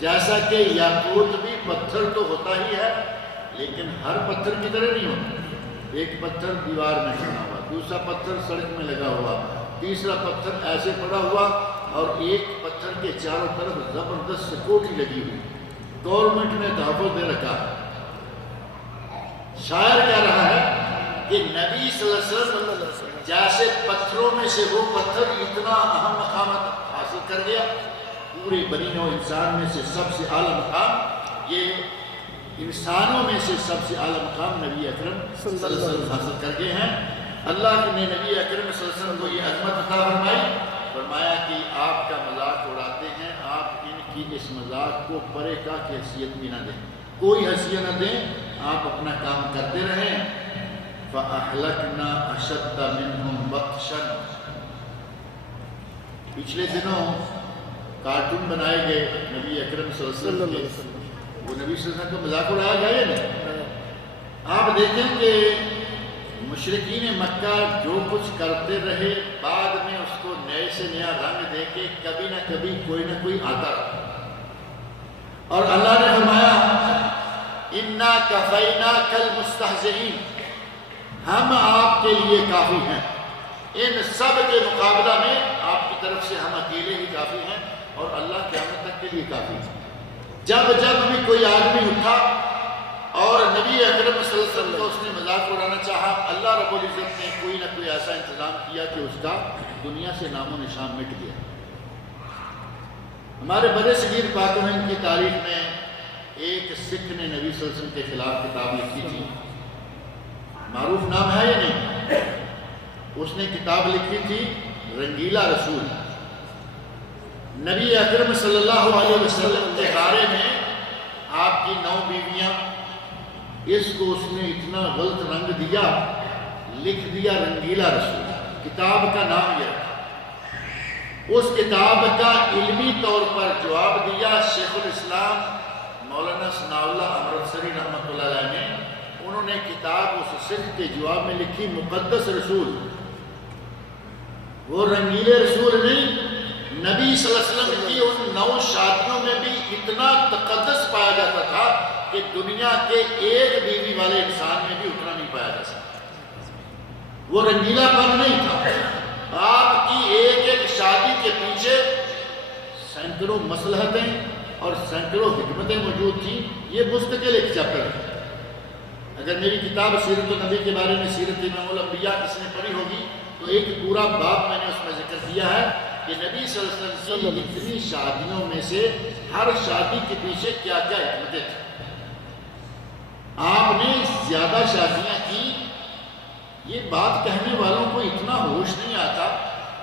جیسا کہ یاقوت بھی پتھر تو ہوتا ہی ہے لیکن ہر پتھر کی طرح نہیں ہوتا۔ ایک پتھر دیوار میں کھڑا ہوا، دوسرا پتھر سڑک میں لگا ہوا، تیسرا پتھر ایسے پڑا ہوا، اور ایک پتھر کے چاروں طرف زبردست سکوٹی لگی ہوئی۔ گورنمنٹ نے تحفظ دے رکھا ہے۔ شاعر کہہ رہا ہے کہ نبی صلی اللہ علیہ وسلم جیسے پتھروں میں سے وہ پتھر اتنا اہم مقام حاصل کر گیا، پورے بنی نوع انسان میں سے سب سے اعلیٰ مقام، یہ انسانوں میں سے سب سے اعلیٰ مقام نبی اکرم صلی اللہ علیہ وسلم حاصل کر گئے ہیں۔ اللہ نے نبی اکرم صلی اللہ علیہ وسلم کو یہ عظمت عطا فرمائی، فرمایا کہ آپ کا مذاق اڑاتے ہیں، آپ ان کی اس مذاق کو پرے کا کی حیثیت بھی نہ دیں، کوئی حیثیت نہ دیں، آپ اپنا کام کرتے رہیں۔ فَأَحْلَكْنَا أَشَدَّ مِنْهُمْ بَطْشًا، پچھلے دنوں کارٹون بنائے گئے نبی اکرم صلی اللہ علیہ وسلم کے، وہ نبی صلی اللہ علیہ وسلم کا مذاق اڑایا گیا ہے نا۔ آپ دیکھیں کہ مشرکین مکہ جو کچھ کرتے رہے، بعد میں اس کو نئے سے نیا رنگ دے کے کبھی نہ کبھی کوئی نہ کوئی آتا رہا، اور اللہ نے فرمایا اِنَّا كَفَيْنَاكَ الْمُسْتَهْزِئِينَ، ہم آپ کے لیے کافی ہیں، ان سب کے مقابلہ میں آپ کی طرف سے ہم اکیلے ہی کافی ہیں، اور اللہ قیامت تک کے لیے کافی ہے۔ جب بھی کوئی آدمی اٹھا اور نبی اکرم صلی اللہ علیہ وسلم کو اس نے مذاق اڑانا چاہا، اللہ رب العزت نے کوئی نہ کوئی ایسا انتظام کیا کہ اس کا دنیا سے نام و نشان مٹ گیا۔ ہمارے برِ صغیر پاک و ہند کی تاریخ میں ایک سکھ نے نبی صلی اللہ علیہ وسلم کے خلاف کتاب لکھی تھی، معروف نام ہے یا نہیں؟ اس نے کتاب لکھی تھی رنگیلا رسول۔ نبی اکرم صلی اللہ علیہ وسلم کے بارے میں آپ کی 9 بیویاں، اس کو اس نے اتنا غلط رنگ دیا، لکھ دیا رنگیلا رسول، کتاب کا نام یہ رکھا۔ اس کتاب کا علمی طور پر جواب دیا شیخ الاسلام مولانا ثناء اللہ امرتسری رحمۃ اللہ علیہ نے۔ انہوں نے کتاب اس سکھ کے جواب میں لکھی مقدس رسول۔ وہ رنگیلے رسول نہیں، نبی صلی اللہ علیہ وسلم کی ان 9 شادیوں میں بھی اتنا تقدس پایا جاتا تھا کہ دنیا کے ایک بیوی والے انسان میں بھی اتنا نہیں پایا جا سکتا۔ وہ رنگیلا پن نہیں تھا، آپ کی ایک ایک شادی کے پیچھے سینکڑوں مصلحتیں اور سینکڑوں حکمتیں موجود تھیں۔ یہ مستقل ایک چیپٹر ہے۔ اگر میری کتاب سیرت النبی کے بارے میں سیرت امام الانبیاء کس نے پڑھی ہوگی تو ایک پورا باب میں نے اس میں ذکر کیا ہے کہ نبی صلی اللہ علیہ وسلم کی اتنی شادیوں میں سے ہر شادی کے پیچھے کیا کیا حکمتیں تھیں۔ آپ نے زیادہ شادیاں کی، یہ بات کہنے والوں کو اتنا ہوش نہیں آتا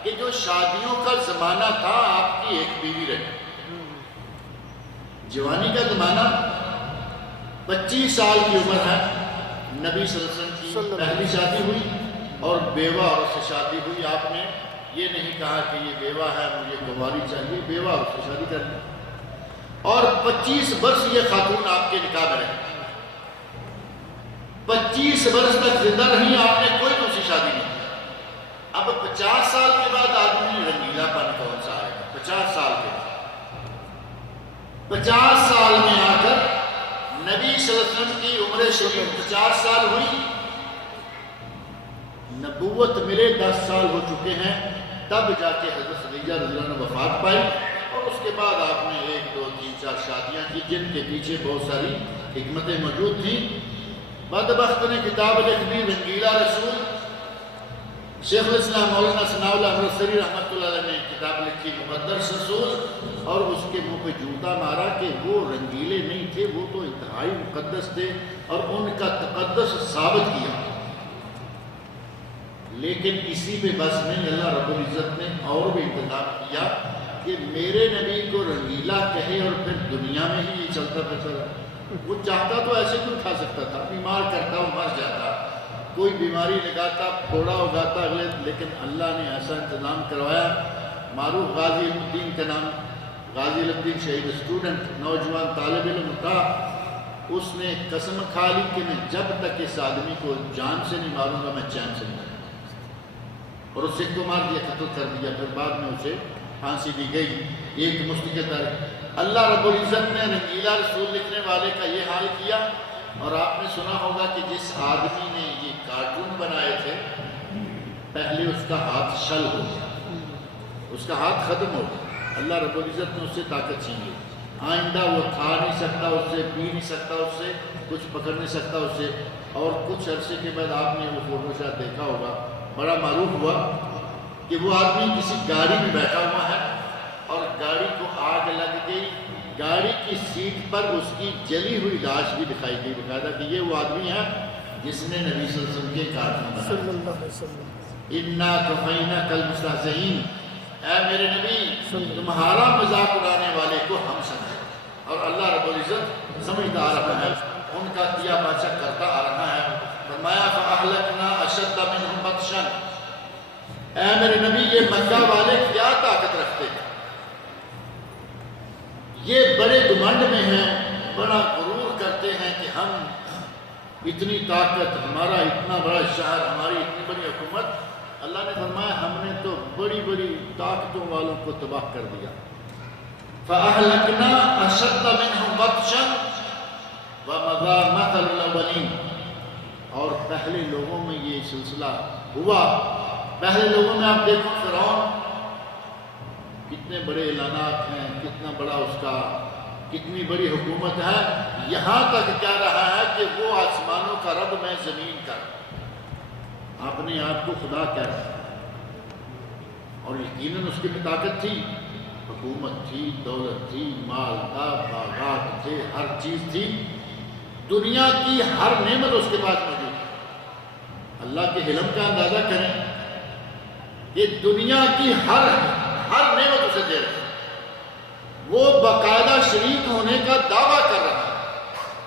کہ جو شادیوں کا زمانہ تھا آپ کی ایک بیوی رہی۔ جوانی کا زمانہ 25 سال کی عمر ہے، نبی صلی اللہ علیہ وسلم کی پہلی شادی ہوئی اور بیوہ عورت سے شادی ہوئی۔ آپ نے یہ نہیں کہا کہ یہ بیوہ ہے مجھے گواری چاہیے، بیوہ عورت سے شادی کر لی، اور 25 برس یہ خاتون آپ کے نکاح میں رہی، 25 برس تک زندہ رہی، آپ نے کوئی دوسری شادی نہیں کی۔ اب 50 سال کے بعد آدمی رنگیلا پن کون سا آئے گا؟ 50 سال کے بعد 50 سال میں آ کر نبی صلی اللہ علیہ وسلم کی عمر شریف 50 سال ہوئی، نبوت ملے 10 سال ہو چکے ہیں، تب جا کے حضرت خدیجہ رضی اللہ عنہ نے وفات پائی، اور اس کے بعد آپ نے 1 2 3 4 شادیاں کی جن کے پیچھے بہت ساری حکمتیں موجود تھیں۔ بدبخت نے کتاب لکھ دی رنگیلا رسول۔ شیخ الاسلام مولانا ثناء اللہ امرتسری رحمۃ اللہ علیہ نے کتاب لکھی مقدس رسول، اور اس کے منہ پہ جوتا مارا کہ وہ رنگیلے نہیں تھے، وہ تو انتہائی مقدس تھے، اور ان کا تقدس ثابت کیا۔ لیکن اسی پہ بس نہیں، اللہ رب العزت نے اور بھی انتظام کیا کہ میرے نبی کو رنگیلا کہے اور پھر دنیا میں ہی یہ چلتا پھرتا رہا۔ وہ چاہتا تو ایسے کیوں اٹھا سکتا تھا، بیمار کرتا وہ مر جاتا، کوئی بیماری لگاتا پھوڑا اگاتا اگلے، لیکن اللہ نے ایسا انتظام کروایا۔ معروف غازی الدین کا نام، غازی الدین شہید اسٹوڈنٹ نوجوان طالب علم تھا، اس نے قسم کھا لی کہ میں جب تک اس آدمی کو جان سے نہیں ماروں گا میں چین سے نہیں ماروں گا، اور اس سکھ کو مار دیا، قتل کر دیا، پھر بعد میں اسے پھانسی دی گئی۔ ایک مستقل تاریخ۔ اللہ رب العزت نے رنگیلا رسول لکھنے والے کا یہ حال کیا، اور آپ نے سنا ہوگا کہ جس آدمی نے یہ کارٹون بنائے تھے پہلے اس کا ہاتھ شل ہو گیا، اس کا ہاتھ ختم ہو گیا، اللہ رب العزت نے اس سے طاقت چھین لی۔ آئندہ وہ کھا نہیں سکتا اس سے، پی نہیں سکتا اس سے، کچھ پکڑ نہیں سکتا اس سے۔ اور کچھ عرصے کے بعد آپ نے وہ فوٹو شاید دیکھا ہوگا، بڑا معروف ہوا کہ وہ آدمی کسی گاڑی میں بیٹھا ہوا ہے اور گاڑی کو آگ لگ گئی، گاڑی کی سیٹ پر اس کی جلی ہوئی لاش بھی دکھائی گئی، بتایا کہ یہ وہ آدمی ہے جس نے نبی صلی اللہ علیہ وسلم کے کارٹون بنائے۔ اِنَّا كَفَيْنَاكَ الْمُسْتَهْزِئِينَ، اے میرے نبی تمہارا مذاق اڑانے والے کو ہم سمجھیں۔ اور اللہ رب العزت سمجھتا آ رہا ہے، ان کا کیا بچا کرتا آ رہا ہے۔ فرمایا فَأَهْلَكْنَا أَشَدَّ مِنْهُمْ بَطْشًا، اے میرے نبی یہ مکہ والے کیا طاقت رکھتے ہیں، یہ بڑے گھمنڈ میں ہیں، بڑا غرور کرتے ہیں کہ ہم اتنی طاقت، ہمارا اتنا بڑا شہر، ہماری اتنی بڑی حکومت۔ اللہ نے فرمایا ہم نے تو بڑی بڑی طاقتوں والوں کو تباہ کر دیا۔ فَأَهْلَكْنَا أَشَدَّ مِنْهُمْ بَطْشًا وَمَضَىٰ مَثَلُ الْأَوَّلِينَ، اور پہلے لوگوں میں یہ سلسلہ ہوا۔ پہلے لوگوں میں آپ دیکھو فرعون، کتنے بڑے اعلانات ہیں، کتنا بڑا اس کا، کتنی بڑی حکومت ہے، یہاں تک کہہ رہا ہے کہ وہ آسمانوں کا رب میں زمین کا، اپنے آپ کو خدا کہہ رہا ہے۔ اور یقیناً اس کے میں طاقت تھی، حکومت تھی، دولت تھی، مال تھا، باغات تھے، ہر چیز تھی، دنیا کی ہر نعمت اس کے پاس موجود ہے۔ اللہ کے علم کا اندازہ کریں کہ دنیا کی ہر نعمت اسے دے رہا ہے، وہ باقاعدہ شریک ہونے کا دعویٰ کر رہا ہے۔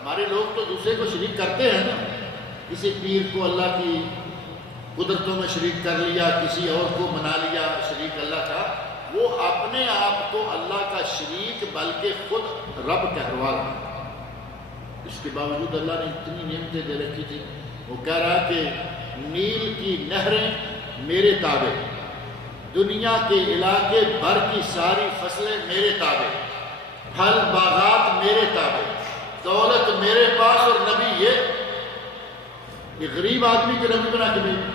ہمارے لوگ تو دوسرے کو شریک کرتے ہیں نا، کسی پیر کو اللہ کی قدرتوں میں شریک کر لیا، کسی اور کو بنا لیا شریک اللہ کا، وہ اپنے آپ کو اللہ کا شریک بلکہ خود رب کہلوا رہا ہے۔ اس کے باوجود اللہ نے اتنی نعمتیں دے رکھی تھی، وہ کہہ رہا کہ نیل کی نہریں میرے تابع، دنیا کے علاقے بھر کی ساری فصلیں میرے تابع، پھل باغات میرے تابع، دولت میرے پاس، اور نبی یہ غریب آدمی کو نبی بنا کے بھیجا۔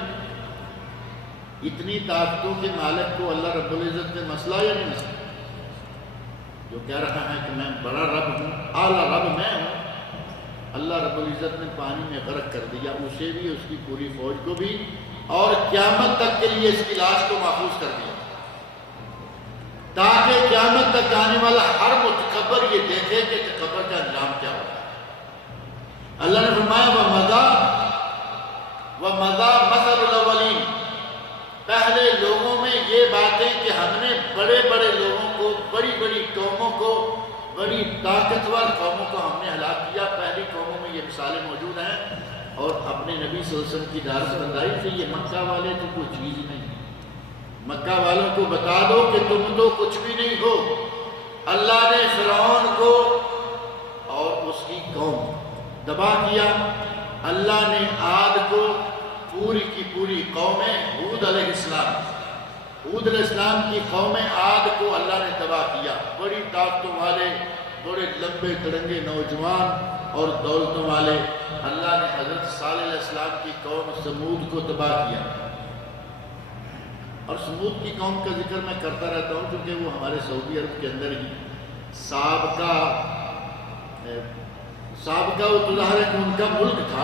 اتنی طاقتوں کے مالک کو اللہ رب العزت نے مسئلہ یا نہیں مسئلہ، جو کہہ رہا ہے کہ میں بڑا رب ہوں، اعلیٰ رب میں ہوں، اللہ رب العزت نے پانی میں غرق کر دیا اسے بھی، اس کی پوری فوج کو بھی، اور قیامت تک کے لیے اس کی لاش کو محفوظ کر دیا، تاکہ قیامت تک آنے والا ہر متکبر یہ دیکھے کہ تکبر کا انجام کیا ہوتا ہے۔ اللہ نے فرمایا وَمَضَىٰ مَثَلُ الْأَوَّلِينَ، پہلے لوگوں میں یہ باتیں کہ ہم نے بڑے بڑے لوگوں کو، بڑی بڑی قوموں کو، بڑی طاقتور قوموں کو ہم نے ہلاک کیا، پہلی قوموں میں یہ مثالیں موجود ہیں۔ اور اپنے نبی صلی اللہ علیہ وسلم کی دعوت بتائی کہ یہ مکہ والے تو کوئی چیز نہیں، مکہ والوں کو بتا دو کہ تم تو کچھ بھی نہیں ہو۔ اللہ نے فرعون کو اور اس کی قوم تباہ کیا، اللہ نے عاد کو، پوری کی پوری قومیں، ہود علیہ السلام کی قوم عاد کو اللہ نے تباہ کیا، بڑی طاقتوں والے، بڑے لمبے تڑنگے نوجوان اور دولتوں والے۔ اللہ نے حضرت صالح علیہ السلام کی قوم سمود کو تباہ کیا، اور سمود کی قوم کا ذکر میں کرتا رہتا ہوں کیونکہ وہ ہمارے سعودی عرب کے اندر ہی سابقہ وہ تو ظاہر ہے کہ ان کا ملک تھا،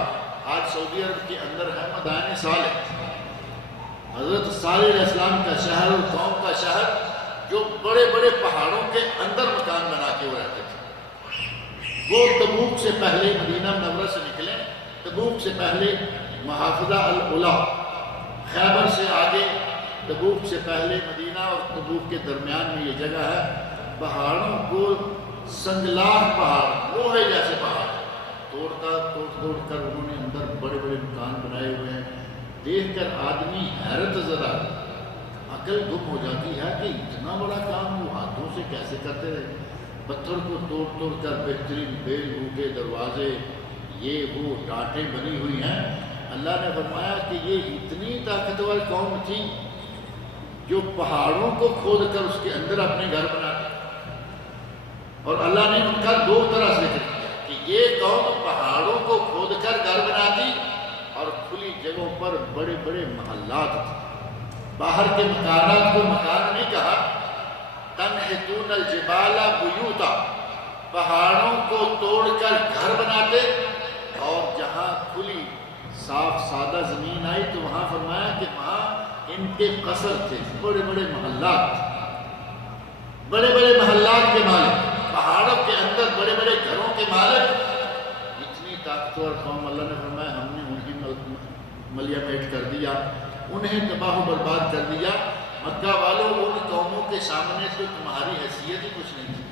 آج سعودی عرب کے اندر ہے مدائن صالح، حضرت صالح علیہ السلام کا شہر اور قوم کا شہر، جو بڑے بڑے پہاڑوں کے اندر مکان بنا کے وہ رہتے تھے۔ وہ تبوک سے پہلے مدینہ منورہ سے نکلے، تبوک سے پہلے محافظہ العلا، خیبر سے آگے، تبوک سے پہلے مدینہ اور تبوک کے درمیان میں یہ جگہ ہے، پہاڑوں کو سنگلاخ پہاڑ، لوہے جیسے پہاڑ توڑ کر انہوں نے اندر بڑے بڑے مکان بنائے ہوئے ہیں۔ دیکھ کر آدمی حیرت زدہ، عقل گم ہو جاتی ہے کہ اتنا بڑا کام وہ ہاتھوں سے کیسے کرتے رہے، پتھر کو توڑ کر بہترین بیل بوٹے، دروازے، یہ وہ ڈانٹیں بنی ہوئی ہیں۔ اللہ نے فرمایا کہ یہ اتنی طاقتور قوم تھی جو پہاڑوں کو کھود کر اس کے اندر اپنے گھر بناتے، اور اللہ نے ان کا دو طرح سے ذکر کیا کہ یہ قوم پہاڑوں کو کھود کر گھر بناتی اور کھلی جگہوں پر بڑے بڑے محلات تھے۔ باہر کے مکانات کو مکان نہیں کہا، تنحتون الجبال بیوتا، پہاڑوں کو توڑ کر گھر بناتے، اور جہاں کھلی صاف سادہ زمین آئی تو وہاں فرمایا کہ وہاں ان کے قصر تھے، بڑے بڑے محلات، بڑے بڑے محلات کے مالک، پہاڑوں کے اندر بڑے بڑے گھروں کے مالک۔ اتنی طاقتور قوم، اللہ نے فرمایا ہم نے ان کی ملیہ میٹ کر دیا، انہیں تباہ و برباد کر دیا۔ مکہ والوں، ان قوموں کے سامنے تو تمہاری حیثیت ہی کچھ نہیں تھی۔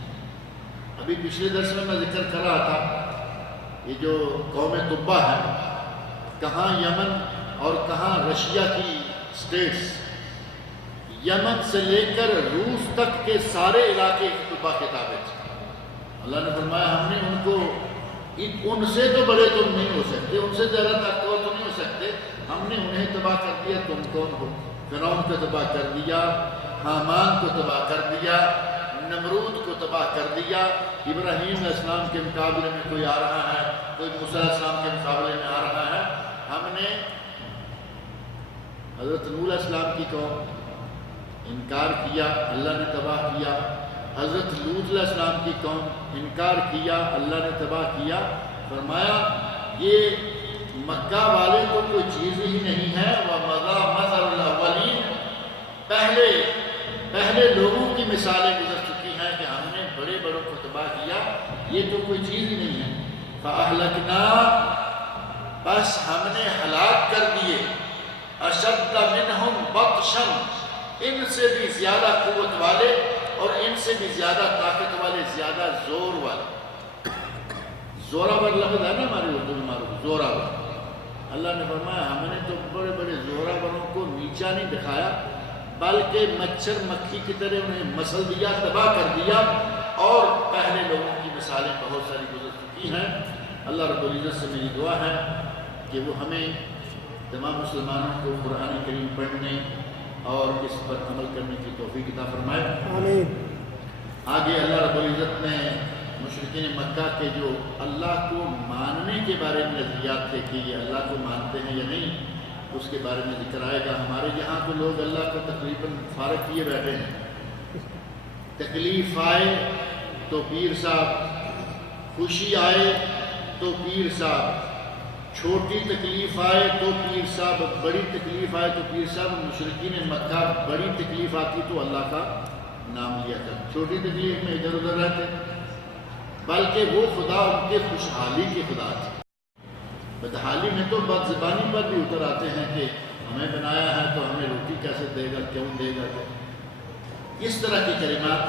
ابھی پچھلے درس میں ذکر کر رہا تھا، یہ جو قوم تبا ہے، کہاں یمن اور کہاں رشیا کی سٹیٹس، یمن سے لے کر روس تک کے سارے علاقے تبا کے تابع تھے۔ اللہ نے فرمایا ہم نے ان کو، ان سے تو بڑے تم نہیں ہو سکتے، ان سے زیادہ طاقتور تو نہیں ہو سکتے، ہم نے انہیں تباہ کر دیا۔ تم کون ہو؟ فرعون کو تباہ کر دیا، حامان کو تباہ کر دیا، نمرود کو تباہ کر دیا۔ ابراہیم علیہ السلام کے مقابلے میں کوئی آ رہا ہے، کوئی موسیٰ علیہ السلام کے مقابلے میں آ رہا ہے۔ ہم نے حضرت نوح علیہ السلام کی قوم انکار کیا، اللہ نے تباہ کیا۔ حضرت لوط علیہ السلام کی قوم انکار کیا، اللہ نے تباہ کیا۔ فرمایا یہ مکہ والے تو کوئی چیز ہی نہیں ہے۔ وَمَضَى مَثَلُ الْأَوَّلِينَ، پہلے لوگوں کی مثالیں گزر چکی ہیں کہ ہم نے بڑے بڑوں کو تباہ کیا، یہ تو کوئی چیز ہی نہیں ہے۔ فَأَهْلَكْنَا، بس ہم نے ہلاک کر دیے، أَشَدَّ مِنْهُمْ بَطْشًا، ان سے بھی زیادہ قوت والے اور ان سے بھی زیادہ طاقت والے، زیادہ زور والے۔ زوراور لفظ ہے نا ہماری اردو میں معروف، زوراور۔ اللہ نے فرمایا ہم نے تو بڑے بڑے زوراوروں کو نیچا نہیں دکھایا، بلکہ مچھر مکھی کی طرح انہیں مسل دیا، تباہ کر دیا۔ اور پہلے لوگوں کی مثالیں بہت ساری گزر چکی ہیں۔ اللہ رب العزت سے میری دعا ہے کہ وہ ہمیں تمام مسلمانوں کو قرآن کریم پڑھنے اور اس پر عمل کرنے کی توفیق عطا فرمائے۔ آمین۔ آگے اللہ رب العزت نے مشرکین مکہ کے جو اللہ کو ماننے کے بارے میں نظریات تھے کہ یہ اللہ کو مانتے ہیں یا نہیں، اس کے بارے میں ذکر آئے گا۔ ہمارے یہاں تو لوگ اللہ کو تقریباً فارغ کیے بیٹھے ہیں، تکلیف آئے تو پیر صاحب، خوشی آئے تو پیر صاحب، چھوٹی تکلیف آئے تو پیر صاحب، بڑی تکلیف آئے تو پیر صاحب۔ مشرکین مکہ بڑی تکلیف آتی تو اللہ کا نام لیا کرتے، چھوٹی تکلیف میں ادھر ادھر رہتے، بلکہ وہ خدا ان کے خوشحالی کے خدا تھے۔ بدحالی میں تو بد زبانی پر بھی اتر آتے ہیں کہ ہمیں بنایا ہے تو ہمیں روٹی کیسے دے گا، کیوں دے گا۔ اس طرح کی کلمات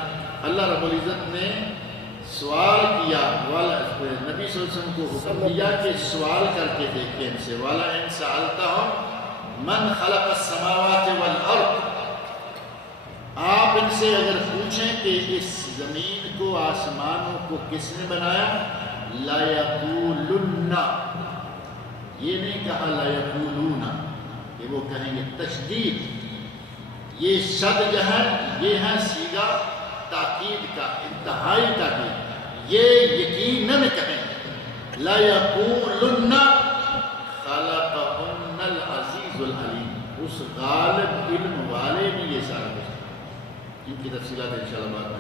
اللہ رب العزت نے سوال کیا، نبی صلی اللہ علیہ وسلم کو حکم دیا کہ سوال کر کے دیکھیں ان سے، وَلَئِن سَأَلْتَهُمْ مَنْ خَلَقَ السَّمَاوَاتِ وَالْأَرْضِ، آپ ان سے اگر پوچھیں کہ اس زمین کو، آسمانوں کو کس نے بنایا، لَيَقُولُنَّ، یہ نہیں کہا لَيَقُولُونَ، کہ وہ کہیں گے، تشدید، یہ شد جو ہے یہ ہے صیغہ تاکید کا، انتہائی تاکید، یہ یقیناً کہیں، لَيَقُولُنَّ خَلَقَهُنَّ الْعَزِيزُ الْعَلِيمُ، اس غالب علم والے نے یہ سارا کچھ۔ ان کی تفصیلات انشاءاللہ بعد میں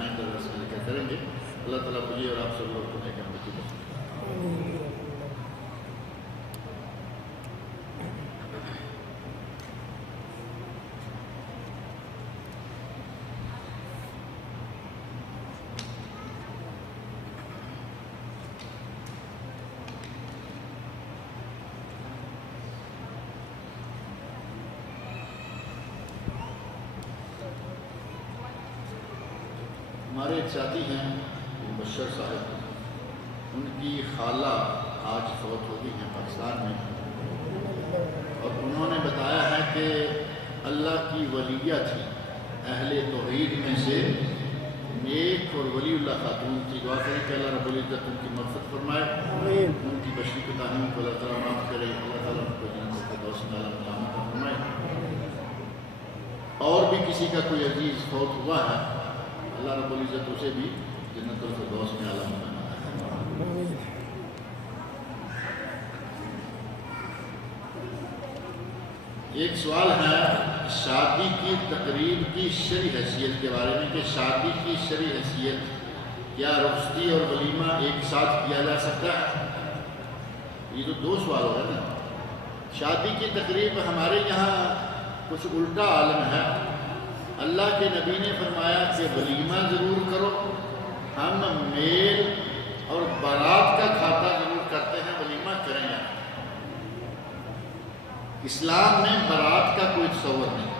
آئندہ درس میں ذکر کریں گے۔ اللہ تعالیٰ مجھے اور آپ سب لوگ کو نیک عمل کی توفیق۔ ہمارے ایک ساتھی ہیں مبشر صاحب، ان کی خالہ آج فوت ہو گئی ہیں پاکستان میں، اور انہوں نے بتایا ہے کہ اللہ کی ولیہ تھی، اہل توحید میں سے نیک اور ولی اللہ خاتون تھی۔ دعا کریں کہ اللہ رب العزت ان کی مغفرت فرمائے، ان کی بشری کو تعلیم کو اللہ تعالیٰ معاف کرے، اللہ تعالیٰ ان کو جنت الفردوس میں اعلیٰ مقام عطا فرمائے۔ اور بھی کسی کا کوئی عزیز فوت ہوا ہے، اللہ رب العزت اسے بھی جنت الفردوس میں اعلیٰ مقام عطا فرمائے۔ ایک سوال ہے شادی کی تقریب کی شرعی حیثیت کے بارے میں، کہ شادی کی شرعی حیثیت کیا رخصتی اور ولیمہ ایک ساتھ کیا جا سکتا ہے؟ یہ تو دو سوال ہو گئے نا۔ شادی کی تقریب ہمارے یہاں کچھ الٹا عالم ہے۔ اللہ کے نبی نے فرمایا کہ ولیمہ ضرور کرو، ہم میل اور بارات کا کھاتا ضرور کرتے ہیں، ولیمہ کریں گے۔ اسلام میں بارات کا کوئی تصور نہیں،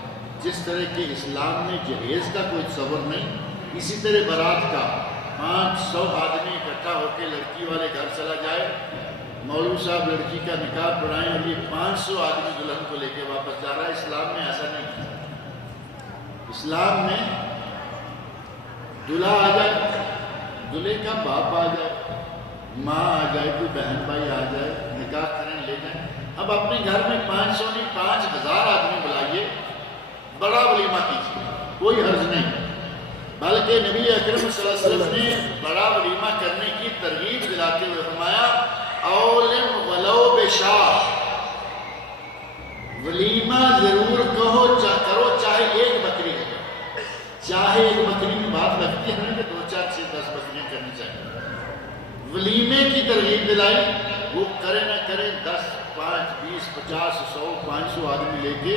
جس طرح کہ اسلام میں جہیز کا کوئی تصور نہیں، اسی طرح بارات کا 500 آدمی اکٹھا ہو کے لڑکی والے گھر چلا جائے، مولوی صاحب لڑکی کا نکاح پڑھائیں اور یہ 500 آدمی دلہن کو لے کے واپس جا رہا ہے۔ اسلام میں ایسا نہیں ہے۔ اسلام میں دلہا آ جائے، دلہے کا باپ آ جائے، ماں آ جائے، کوئی بہن بھائی آ جائے، نکاح کریں، لے جائیں۔ اب اپنے گھر میں 500 نہیں 5000 آدمی بلائیے، بڑا ولیمہ کیجیے، کوئی حرج نہیں۔ بلکہ نبی اکرم صلی اللہ علیہ وسلم نے بڑا ولیمہ کرنے کی ترغیب دلاتے ہوئے فرمایا اولم ولو بشاہ، ولیمہ ضرور کرو چاہے ایک بکری ہو، چاہے ایک بکری میں بات لگتی ہے کہ 2 4 6 10 بکریاں کرنی چاہیے۔ ولیمے کی ترغیب دلائی، وہ کرے نہ کرے 10 5 20 50 100 500 آدمی لے کے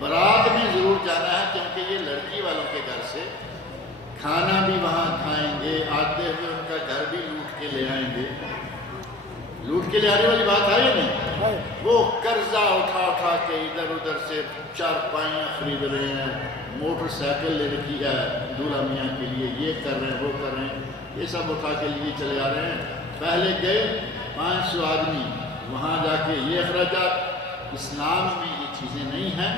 برات میں ضرور جانا ہے، کیونکہ یہ لڑکی والوں کے گھر سے کھانا بھی وہاں کھائیں گے، آتے ہوئے ان کا گھر بھی لوٹ کے لے آئیں گے۔ لوٹ کے لے آنے والی بات ہے یا نہیں؟ وہ قرضہ اٹھا اٹھا کے ادھر ادھر سے چارپائیاں خرید رہے ہیں، موٹر سائیکل لے رکھی ہے دولہا میاں کے لیے، یہ کر رہے ہیں وہ کر رہے ہیں، یہ سب اٹھا کے لیے چلے آ رہے ہیں۔ پہلے گئے 500 آدمی، وہاں جا کے یہ اخراجات۔ اسلام میں یہ چیزیں نہیں ہیں۔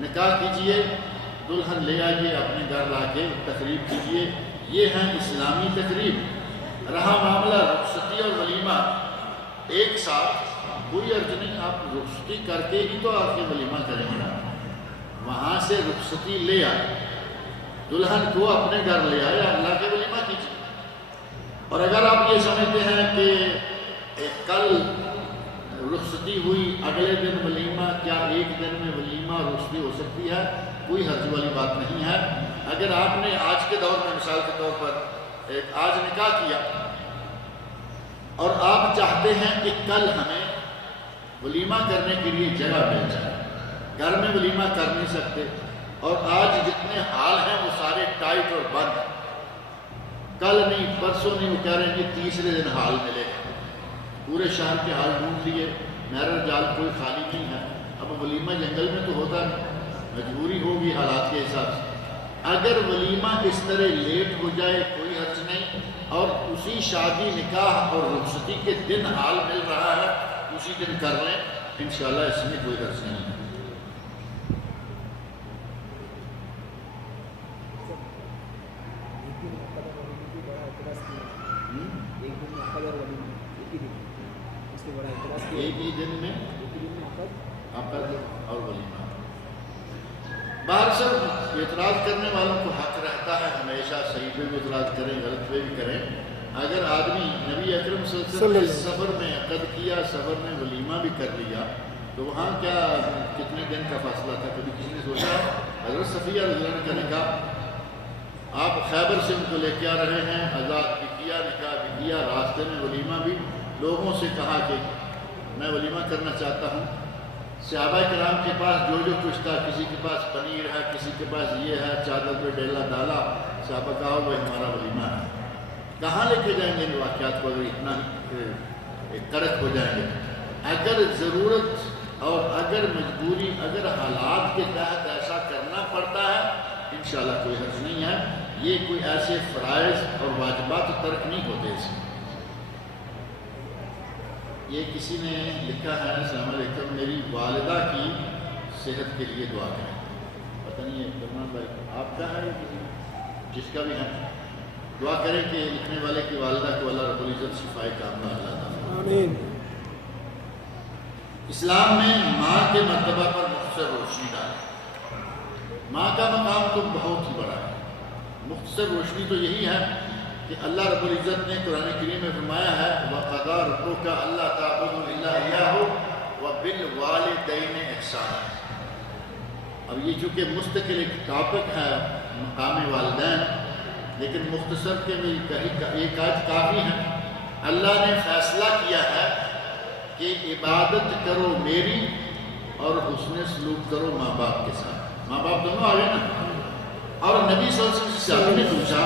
نکاح کیجئے، دلہن لے آئیے، اپنے گھر لا کے تقریب کیجئے، یہ ہیں اسلامی تقریب۔ رہا معاملہ رخصتی اور ولیمہ ایک ساتھ، کوئی عرض نہیں، آپ رخصتی کر کے ہی تو آپ کے ولیمہ کریں گے۔ وہاں سے رخصتی لے آئے، دلہن کو اپنے گھر لے آئے، اللہ کے ولیمہ کیجئے۔ اور اگر آپ یہ سمجھتے ہیں کہ کل رخصتی ہوئی اگلے دن ولیمہ، کیا ایک دن میں ولیمہ اور رخصتی ہو سکتی ہے؟ کوئی حرج والی بات نہیں ہے۔ اگر آپ نے آج کے دور میں مثال کے طور پر آج نکاح کیا اور آپ چاہتے ہیں کہ کل ہمیں ولیمہ کرنے کے لیے جگہ مل جائے، گھر میں ولیمہ کر نہیں سکتے، اور آج جتنے حال ہیں وہ سارے ٹائٹ اور بند ہیں، کل نہیں پرسوں نہیں، وہ کہہ رہے ہیں کہ تیسرے دن حال ملے گا۔ پورے شہر کے حال ڈھونڈ لیے، نہر جال کوئی خالی نہیں ہے۔ اب ولیمہ جنگل میں تو ہوتا نہیں، مجبوری ہوگی حالات کے حساب سے۔ اگر ولیمہ اس طرح لیٹ ہو جائے کوئی حرج نہیں، اور اسی شادی نکاح اور رخصتی کے دن حال مل رہا ہے اسی دن کر لیں، انشاءاللہ اس میں کوئی حرج نہیں ہے۔ ایک ہی دن میں عقد اور ولیمہ۔ باہر سب اعتراض کرنے والوں کو حق رہتا ہے، ہمیشہ صحیح پہ بھی اعتراض کریں، غلط پہ بھی کریں۔ اگر آدمی نبی اکرم صلی اللہ علیہ وسلم نے سفر میں عقد کیا، سفر میں ولیمہ بھی کر لیا، تو وہاں کیا کتنے دن کا فاصلہ تھا؟ کبھی کسی نے سوچا؟ حضرت صفیہ رضی اللہ عنہ کا نکاح آپ خیبر سے ان کو لے کے آ رہے ہیں، آزاد بھی کیا، نکاح بھی کیا، راستے میں ولیمہ بھی، لوگوں سے کہا کہ میں ولیمہ کرنا چاہتا ہوں۔ صحابہ کرام کے پاس جو جو کچھ تھا، کسی کے پاس پنیر ہے، کسی کے پاس یہ ہے، چادر پہ ڈیلا ڈالا، صحابہ کہا وہ ہمارا ولیمہ ہے۔ کہاں لے کے جائیں گے ان واقعات کو اگر اتنا کرک ہو جائیں گے؟ اگر ضرورت اور اگر مجبوری، اگر حالات کے تحت ایسا کرنا پڑتا ہے، انشاءاللہ کوئی حرج نہیں ہے۔ یہ کوئی ایسے فرائض اور واجبات ترک نہیں ہوتے اس میں۔ یہ کسی نے لکھا ہے، السلام علیکم، میری والدہ کی صحت کے لیے دعا کریں۔ پتہ نہیں ہے فرمان بھائی آپ کا ہے یا کسی جس کا بھی ہے، دعا کریں کہ لکھنے والے کی والدہ کو اللہ رب العزت شفائے کاملہ عطا فرمائے۔ آمین۔ اسلام میں ماں کے مرتبہ پر مختصر روشنی ڈالیں۔ ماں کا مقام تو بہت ہی بڑا ہے۔ مختصر روشنی تو یہی ہے کہ اللہ رب العزت نے قرآن کریم میں فرمایا ہے وَقَضَىٰ رَبُّكَ أَلَّا تَعْبُدُوا إِلَّا إِيَّاهُ وَبِالْوَالِدَيْنِ إِحْسَانًا۔ اب یہ چونکہ مستقل ایک ٹاپک ہے مقام والدین، لیکن مختصر کے میں ایک آیت کافی ہے۔ اللہ نے فیصلہ کیا ہے کہ عبادت کرو میری اور حسن سلوک کرو ماں باپ کے ساتھ۔ ماں باپ دونوں آ گئے نا۔ اور نبی صلی اللہ علیہ وسلم سے صحابی نے پوچھا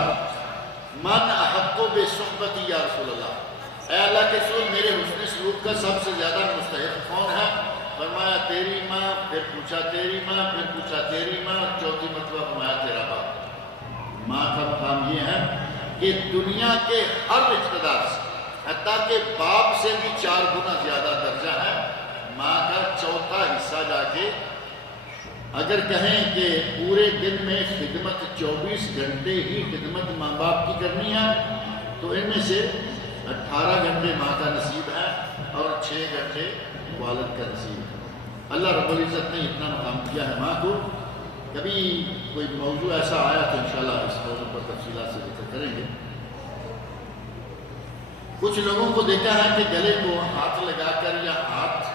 من احق بصحبتی یا رسول اللہ، اے اللہ کے رسول میرے حسن سلوک کا سب سے زیادہ مستحق کون ہے؟ فرمایا تیری ماں، پھر پوچھا تیری ماں، پھر پوچھا تیری ماں، اور چوتھی مرتبہ فرمایا تیرا باپ۔ ماں کا مقام یہ ہے کہ دنیا کے ہر رشتہ دار سے، حتیٰ کہ باپ سے بھی 4 گنا زیادہ درجہ ہے ماں کا چوتھا حصہ جا کے، اگر کہیں کہ پورے دن میں خدمت 24 گھنٹے ہی خدمت ماں باپ کی کرنی ہے تو ان میں سے 18 گھنٹے ماں کا نصیب ہے اور 6 گھنٹے والد کا نصیب ہے۔ اللہ رب العزت نے اتنا مقام کیا ہے ماں کو۔ کبھی کوئی موضوع ایسا آیا تو انشاءاللہ اس موضوع پر تفصیلات سے ذکر کریں گے۔ کچھ لوگوں کو دیکھا ہے کہ گلے کو ہاتھ لگا کر یا ہاتھ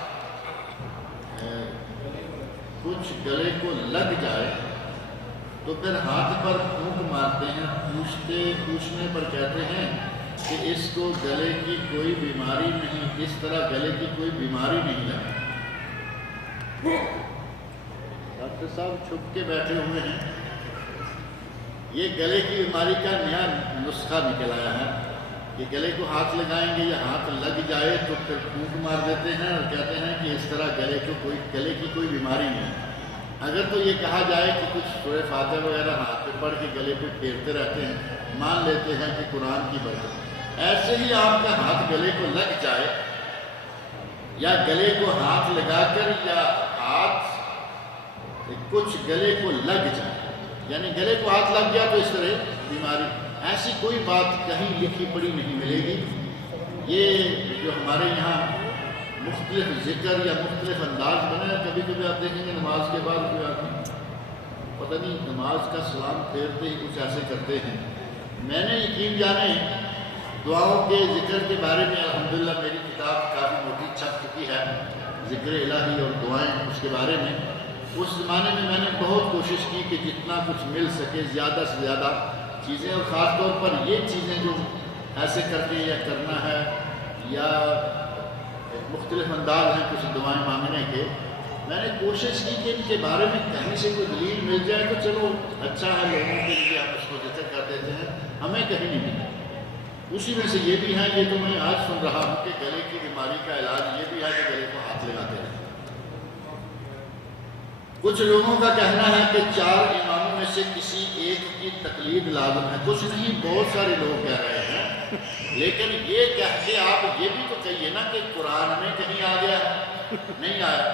کچھ گلے کو لگ جائے تو پھر ہاتھ پر پھونک مارتے ہیں، پوچھنے پر کہتے ہیں کہ اس کو گلے کی کوئی بیماری نہیں، اس طرح گلے کی کوئی بیماری نہیں لگی۔ ڈاکٹر صاحب چھپ کے بیٹھے ہوئے ہیں، یہ گلے کی بیماری کا نیا نسخہ نکل آیا ہے کہ گلے کو ہاتھ لگائیں گے یا ہاتھ لگ جائے تو پھر پھونک مار دیتے ہیں اور کہتے ہیں کہ اس طرح گلے کی کوئی بیماری نہیں۔ اگر تو یہ کہا جائے کہ کچھ سورہ فاتحہ وغیرہ ہاتھ پہ پڑھ کے گلے پہ پھیرتے رہتے ہیں، مان لیتے ہیں کہ قرآن کی برکت، ایسے ہی آپ کا ہاتھ گلے کو لگ جائے یا گلے کو ہاتھ لگا کر یا ہاتھ کچھ گلے کو لگ جائے، یعنی گلے کو ہاتھ لگ گیا تو اس طرح بیماری، ایسی کوئی بات کہیں لکھی پڑی نہیں ملے گی۔ یہ جو ہمارے یہاں مختلف ذکر یا مختلف انداز بنے ہیں، کبھی کبھی آپ دیکھیں گے نماز کے بعد کوئی آدمی پتہ نہیں نماز کا سلام پھیرتے ہی کچھ ایسے کرتے ہیں۔ میں نے یقین جانے دعاؤں کے ذکر کے بارے میں الحمدللہ میری کتاب کافی موٹی چھپ چکی ہے، ذکر الہی اور دعائیں اس کے بارے میں۔ اس زمانے میں نے بہت کوشش کی کہ جتنا کچھ مل سکے زیادہ سے زیادہ چیزیں، اور خاص طور پر یہ چیزیں جو ایسے کر کے یا کرنا ہے یا مختلف انداز ہیں کچھ دعائیں مانگنے کے، میں نے کوشش کی کہ ان کے بارے میں کہیں سے کوئی دلیل مل جائے تو چلو اچھا ہے، لوگوں کے لیے ہم اس کو ذکر کر دیتے ہیں، ہمیں کہیں نہیں ملا۔ اسی میں سے یہ بھی ہے، یہ تو میں آج سن رہا ہوں کہ گلے کی بیماری کا علاج یہ بھی ہے کہ گلے کو ہاتھ لگاتے ہیں۔ کچھ لوگوں کا کہنا ہے کہ 4 اماموں میں سے کسی ایک کی تقلید لازم ہے۔ کچھ نہیں، بہت سارے لوگ کہہ رہے ہیں، لیکن یہ کہہ کے آپ یہ بھی تو کہیے نا کہ قرآن میں کہیں آ گیا ہے، نہیں آیا،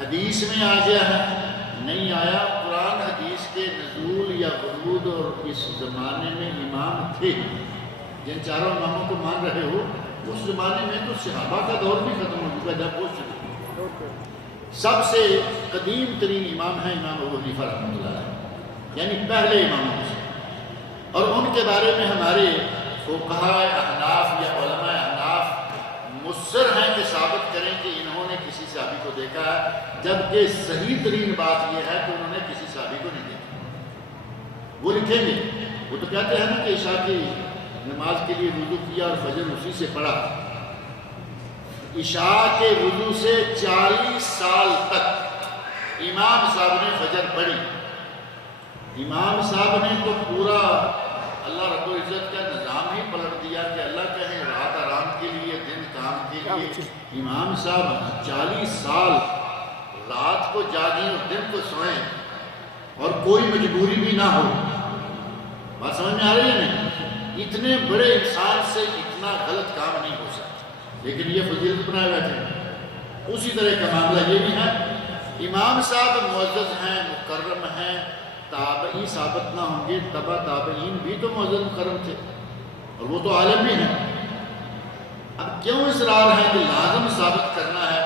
حدیث میں آ گیا ہے، نہیں آیا۔ قرآن حدیث کے نزول یا ورود اور اس زمانے میں امام تھے، جن 4 اماموں کو مان رہے ہو، اس زمانے میں تو صحابہ کا دور بھی ختم ہو چکا جب وہ شروع۔ سب سے قدیم ترین امام ہیں امام ابو حنیفہ رحمۃ اللہ علیہ، یعنی پہلے اماموں سے، اور ان کے بارے میں ہمارے فقہاء احناف یا علماء احناف مصر ہیں کہ ثابت کریں کہ انہوں نے کسی صحابی کو دیکھا ہے، جبکہ صحیح ترین بات یہ ہے کہ انہوں نے کسی صحابی کو نہیں دیکھا۔ وہ لکھیں گے، وہ تو کہتے ہیں نا کہ عشاء کی نماز کے لیے وضو کیا اور فجر اسی سے پڑھا۔ عشاء کے وضو سے 40 سال تک امام صاحب نے فجر پڑھی۔ امام صاحب نے تو پورا اللہ رب العزت کا نظام ہی پلٹ دیا کہ اللہ کہیں رات آرام کے لیے دن کام کے لیے۔ امام صاحب 40 سال رات کو جاگیں اور دن کو سوئیں اور کوئی مجبوری بھی نہ ہو۔ بات سمجھ میں آ رہی ہے نہیں؟ اتنے بڑے انسان سے اتنا غلط کام نہیں ہو سکتا، لیکن یہ فضیلت بنائے بیٹھے ہیں۔ اسی طرح کا معاملہ یہ بھی ہے، امام صاحب معزز ہیں، مکرم ہیں، تابعی ثابت نہ ہوں گے، تبع تابعین بھی تو معزز مکرم تھے، اور وہ تو عالم بھی ہیں۔ اب کیوں اصرار ہے کہ لازم ثابت کرنا ہے؟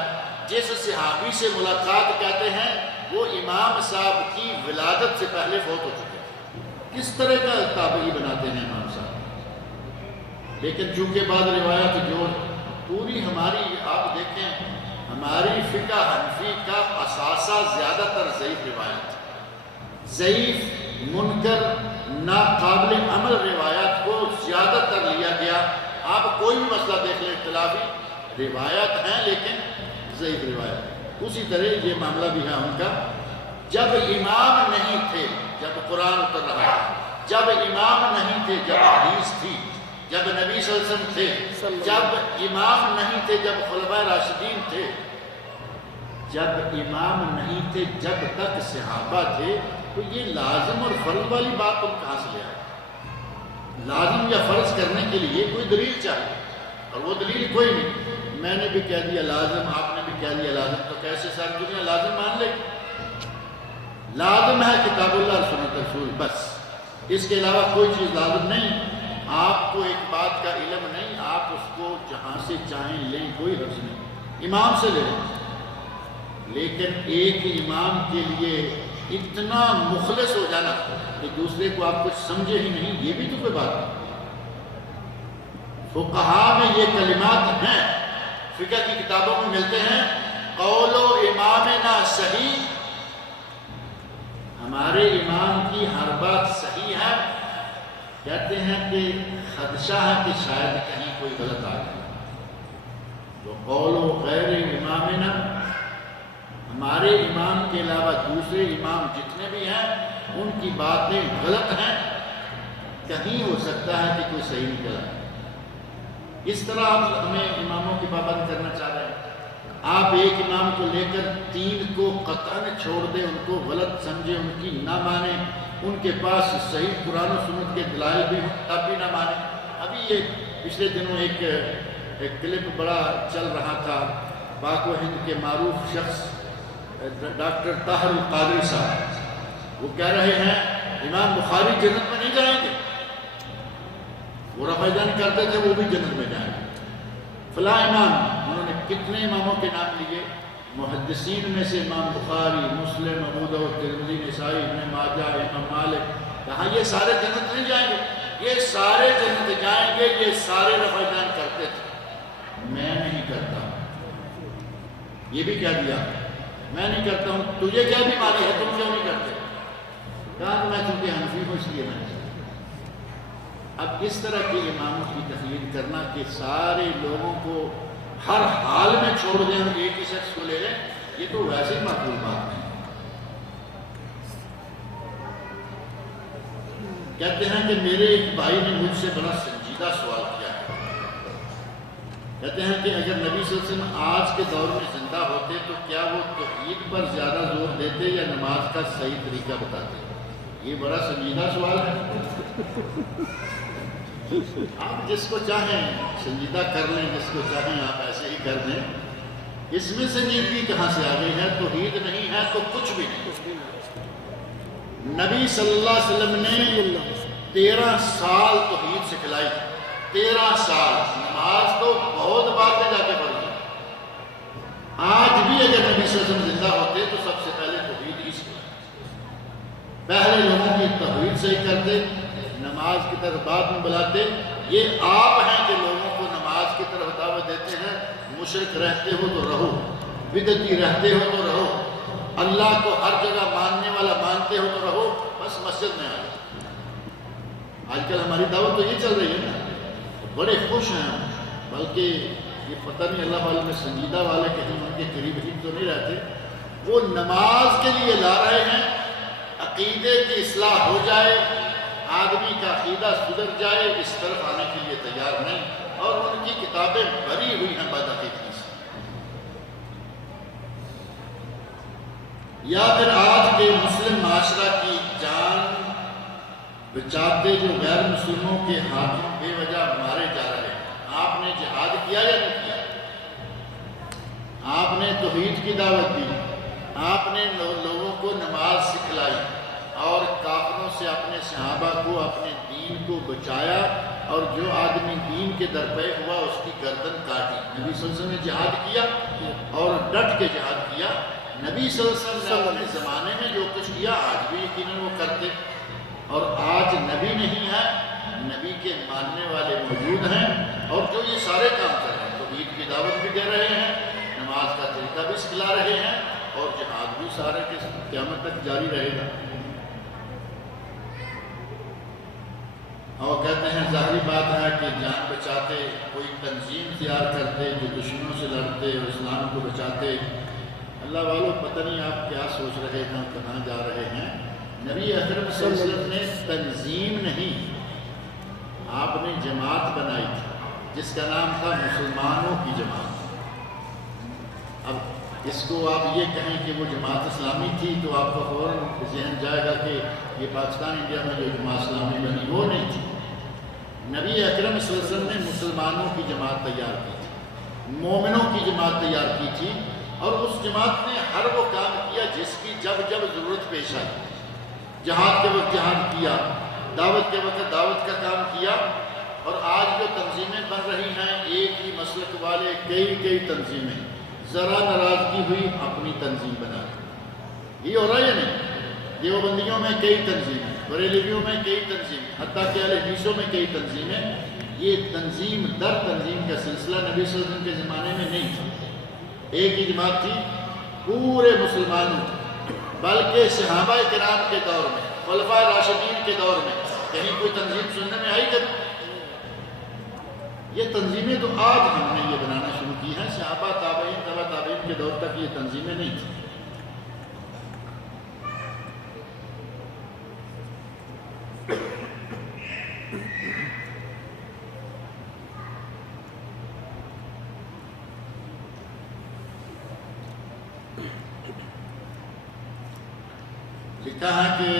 جس صحابی سے ملاقات کہتے ہیں وہ امام صاحب کی ولادت سے پہلے فوت ہو چکے، کس طرح کا تابعی بناتے ہیں امام صاحب؟ لیکن چونکہ بعد روایت جو پوری ہماری آپ دیکھیں، ہماری فقہ حنفی کا اثاثہ زیادہ تر ضعیف روایت، ضعیف منکر ناقابل عمل روایات کو زیادہ تر لیا گیا. آپ کوئی بھی مسئلہ دیکھ لیں اختلافی روایات ہیں لیکن ضعیف روایت. اسی طرح یہ معاملہ بھی ہے ان کا. جب امام نہیں تھے جب قرآن اتر رہا تھا، جب امام نہیں تھے جب حدیث تھی، جب نبی صلی اللہ علیہ وسلم تھے، جب امام نہیں تھے جب خلفائے راشدین تھے، جب امام نہیں تھے جب تک صحابہ تھے، تو یہ لازم اور فرض والی بات تم کہاں سے لے آئے؟ لازم یا فرض کرنے کے لیے کوئی دلیل چاہیے، اور وہ دلیل کوئی نہیں. میں نے بھی کہہ دیا لازم، آپ نے بھی کہہ دیا لازم، تو کیسے ساری دنیا لازم مان لے؟ لازم ہے کتاب اللہ اور سنت رسول، بس اس کے علاوہ کوئی چیز لازم نہیں. آپ کو ایک بات کا علم نہیں، آپ اس کو جہاں سے چاہیں لیں، کوئی حرج نہیں، امام سے لے لیں. لیکن ایک امام کے لیے اتنا مخلص ہو جانا کہ دوسرے کو آپ کچھ سمجھے ہی نہیں، یہ بھی تو کوئی بات نہیں. فقہاء میں یہ کلمات ہیں، فقہ کی کتابوں میں ملتے ہیں، قول و امامنا صحیح، ہمارے امام کی ہر بات صحیح ہے. کہتے ہیں کہ خدشہ ہے کہ شاید کہیں کوئی غلط آ جائے. تو قول و غیر امامنا، ہمارے امام کے علاوہ دوسرے امام جتنے بھی ہیں ان کی باتیں غلط ہیں، کہیں ہو سکتا ہے کہ کوئی صحیح نکلا. اس طرح آپ ہمیں اماموں کی پابند کرنا چاہ رہے ہیں. آپ ایک امام کو لے کر تین کو قطعاً چھوڑ دیں، ان کو غلط سمجھیں، ان کی نہ مانیں، ان کے پاس صحیح قرآن و سنت کے دلائل بھی ہوں تب بھی نہ مانیں. ابھی یہ پچھلے دنوں ایک کلپ بڑا چل رہا تھا، پاک و ہند کے معروف شخص ڈاکٹر طاہر القادری صاحب، وہ کہہ رہے ہیں امام بخاری جنت میں نہیں جائیں گے. وہ رفع دین کرتے تھے، وہ بھی جنت میں جائیں گے. فلاں امام، انہوں نے کتنے اماموں کے نام لیے، محدثین میں سے امام بخاری، مسلم، ابو داؤد، ترمذی، نسائی، ابن ماجہ، امام مالک. کہاں یہ سارے جنت نہیں جائیں گے؟ یہ سارے جنت جائیں گے، یہ سارے رفع دین کرتے تھے. میں نہیں کرتا، یہ بھی کہہ دیا میں نہیں کرتا ہوں. تجھے کیا بیماری ہے، تم کیوں نہیں کرتے؟ کہا میں چونکہ حنفی ہوں اس لیے میں نہیں. اب اس طرح کے اماموں کی تقلید کرنا کہ سارے لوگوں کو ہر حال میں چھوڑ دیں اور ایک ہی شخص کو لے لیں، یہ تو ویسے ہی معقول بات نہیں. کہتے ہیں کہ میرے ایک بھائی نے مجھ سے بڑا سنجیدہ سوال کیا ہے. کہتے ہیں کہ اگر نبی صلی اللہ علیہ وسلم آج کے دور میں زندہ ہوتے تو کیا وہ توحید پر زیادہ زور دیتے یا نماز کا صحیح طریقہ بتاتے؟ یہ بڑا سنجیدہ سوال ہے. آپ جس کو چاہیں سنجیدہ کر لیں، جس کو چاہیں آپ ایسے ہی کر دیں. اس میں سنجیدگی کہاں سے آ گئی ہے؟ توحید نہیں ہے تو کچھ بھی نہیں. نبی صلی اللہ علیہ وسلم نے 13 سال توحید سکھلائی. 13 سال. نماز تو بہت بعد میں جا کے پڑھی. آج بھی اگر نبی صلی اللہ علیہ وسلم زندہ ہوتے تو سب سے پہلے توحید ہی سکھلائی. پہلے لوگوں کی توحید صحیح کرتے، نماز کی طرف بعد میں بلاتے. یہ آپ ہیں کہ لوگوں کو نماز کی طرف دعوت دیتے ہیں. مشرک رہتے ہو تو رہو، بدعتی رہتے ہو تو رہو، اللہ کو ہر جگہ ماننے والا مانتے ہو تو رہو، بس مسجد میں آئے. آج کل ہماری دعوت تو یہ چل رہی ہے نا. بڑے خوش ہیں ہم، بلکہ یہ پتہ نہیں اللہ والے میں سنجیدہ والے کہیں ان کے قریب ہی تو نہیں رہتے. وہ نماز کے لیے لا رہے ہیں، عقیدے کی اصلاح ہو جائے، آدمی کا عقیدہ سدھر جائے، اس طرف آنے کے لیے تیار نہیں. اور ان کی کتابیں بھری ہوئی ہیں بدعقیدگی سے. یا پھر آج کے مسلم معاشرہ کی جان بچاتے جو غیر مسلموں کے ہاتھوں بے وجہ مارے جا رہے ہیں. آپ نے جہاد کیا یا نہیں کیا؟ آپ نے توحید کی دعوت دی، آپ نے لوگوں کو نماز سکھلائی اور کافروں سے اپنے صحابہ کو، اپنے دین کو بچایا. اور جو آدمی دین کے درپے ہوا اس کی گردن کاٹی. نبی صلی اللہ علیہ وسلم نے جہاد کیا اور ڈٹ کے جہاد کیا. نبی صلی اللہ علیہ وسلم نے اپنے زمانے میں جو کچھ کیا آج بھی یقیناً وہ کرتے. اور آج نبی نہیں ہے، نبی کے ماننے والے موجود ہیں اور جو یہ سارے کام کر رہے ہیں. توحید کی دعوت بھی دے رہے ہیں، نماز کا طریقہ بھی سکھلا رہے ہیں، اور جہاد بھی سارے کے قیامت تک جاری رہے گا. اور کہتے ہیں ظاہری بات ہے کہ جان بچاتے کوئی تنظیم تیار کرتے جو دشمنوں سے لڑتے اور اسلام کو بچاتے۔ اللہ والوں پتہ نہیں آپ کیا سوچ رہے ہیں، کہاں جا رہے ہیں۔ نبی اکرم صلی اللہ علیہ وسلم نے تنظیم نہیں، آپ نے جماعت بنائی تھی جس کا نام تھا مسلمانوں کی جماعت۔ اب اس کو آپ یہ کہیں کہ وہ جماعت اسلامی تھی تو آپ کو فوراً ذہن جائے گا کہ یہ پاکستان انڈیا میں جو جماعت اسلامی بنی وہ نہیں تھی۔ نبی اکرم صلی اللہ علیہ وسلم نے مسلمانوں کی جماعت تیار کی تھی، مومنوں کی جماعت تیار کی تھی، اور اس جماعت نے ہر وہ کام کیا جس کی جب جب ضرورت پیش آئی۔ جہاد کے وقت جہاد کیا، دعوت کے وقت دعوت کا کام کیا، اور آج جو تنظیمیں بن رہی ہیں ایک ہی مسلک والے کئی تنظیمیں، ذرا ناراضگی ہوئی اپنی تنظیم بنا رہی۔ یہ ہو رہا ہے یا نہیں؟ دیوبندیوں میں کئی تنظیمیں، بریلویوں میں کئی تنظیمیں، حتیٰ کہ اہل حدیثوں میں کئی تنظیمیں۔ یہ تنظیم در تنظیم کا سلسلہ نبی صلی اللہ علیہ وسلم کے زمانے میں نہیں تھا۔ ایک ہی جماعت تھی پورے مسلمانوں، بلکہ صحابہ کرام کے دور میں، خلفائے راشدین کے دور میں کہیں کوئی تنظیم سننے میں آئی کبھی؟ یہ تنظیمیں تو آج ہم نے یہ بنانا شروع کی ہیں، صحابہ تابعین تبع تابعین کے دور تک یہ تنظیمیں نہیں تھیں۔ لکھا ہے کہ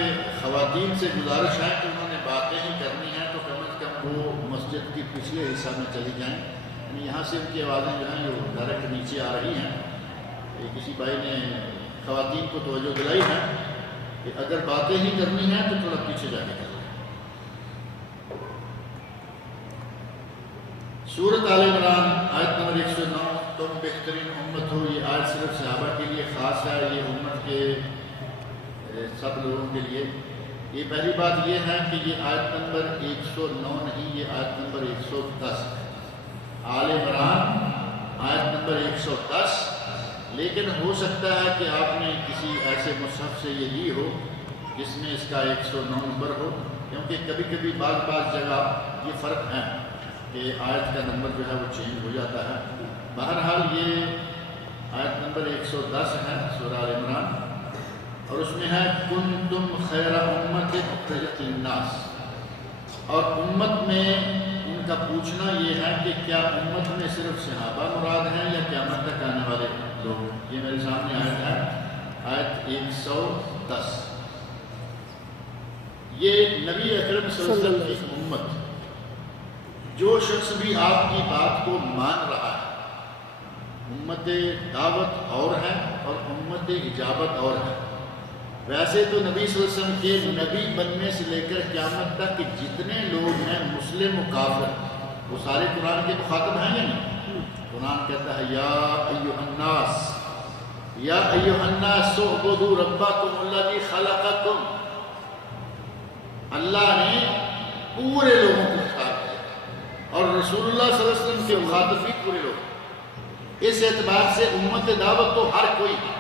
خواتین سے گزارش ہے کہ انہوں نے باتیں ہی کرنی ہیں تو کم از کم وہ مسجد کی پچھلے حصہ میں چلی جائیں، یعنی یہاں سے ان کی آوازیں جو ہیں وہ ڈائریکٹ نیچے آ رہی ہیں۔ کسی بھائی نے خواتین کو توجہ دلائی ہے کہ اگر باتیں ہی کرنی ہیں تو تھوڑا پیچھے جا کے کریں۔ سورۃ آل عمران آیت نمبر 109، تم بہترین امت ہو۔ یہ آیت صرف صحابہ کے لیے خاص ہے، یہ امت کے سب لوگوں کے لیے۔ یہ پہلی بات یہ ہے کہ یہ آیت نمبر 109 نہیں، یہ آیت نمبر 110 آل عمران آیت نمبر 110۔ لیکن ہو سکتا ہے کہ آپ نے کسی ایسے مصحف سے یہ لی ہو جس میں اس کا 109 نمبر ہو، کیونکہ کبھی کبھی بعض جگہ یہ فرق ہے کہ آیت کا نمبر جو ہے وہ چینج ہو جاتا ہے۔ بہرحال یہ آیت نمبر 110 ہے سورہ آل عمران، اور اس میں ہے کنتم خیر امت اخرجت للناس۔ اور امت میں ان کا پوچھنا یہ ہے کہ کیا امت میں صرف صحابہ مراد ہیں یا قیامت تک آنے والے لوگ؟ یہ میرے سامنے آیت ہے، آیت 110۔ یہ نبی اکرم صلی اللہ علیہ وسلم کی امت، جو شخص بھی آپ کی بات کو مان رہا ہے، امت دعوت اور ہے اور امت اجابت اور ہے۔ ویسے تو نبی صلی اللہ علیہ وسلم کے نبی بننے سے لے کر قیامت تک جتنے لوگ ہیں مسلم و کافر، وہ سارے قرآن کے مخاطب ہیں یا نہیں؟ قرآن کہتا ہے یا ایھا الناس، یا ایھا الناس اعبدوا ربکم الذی خلقکم۔ اللہ نے پورے لوگوں کو خطاب کیا، اور رسول اللہ صلی اللہ علیہ وسلم کے مخاطب بھی پورے لوگ۔ اس اعتبار سے امت دعوت تو ہر کوئی ہے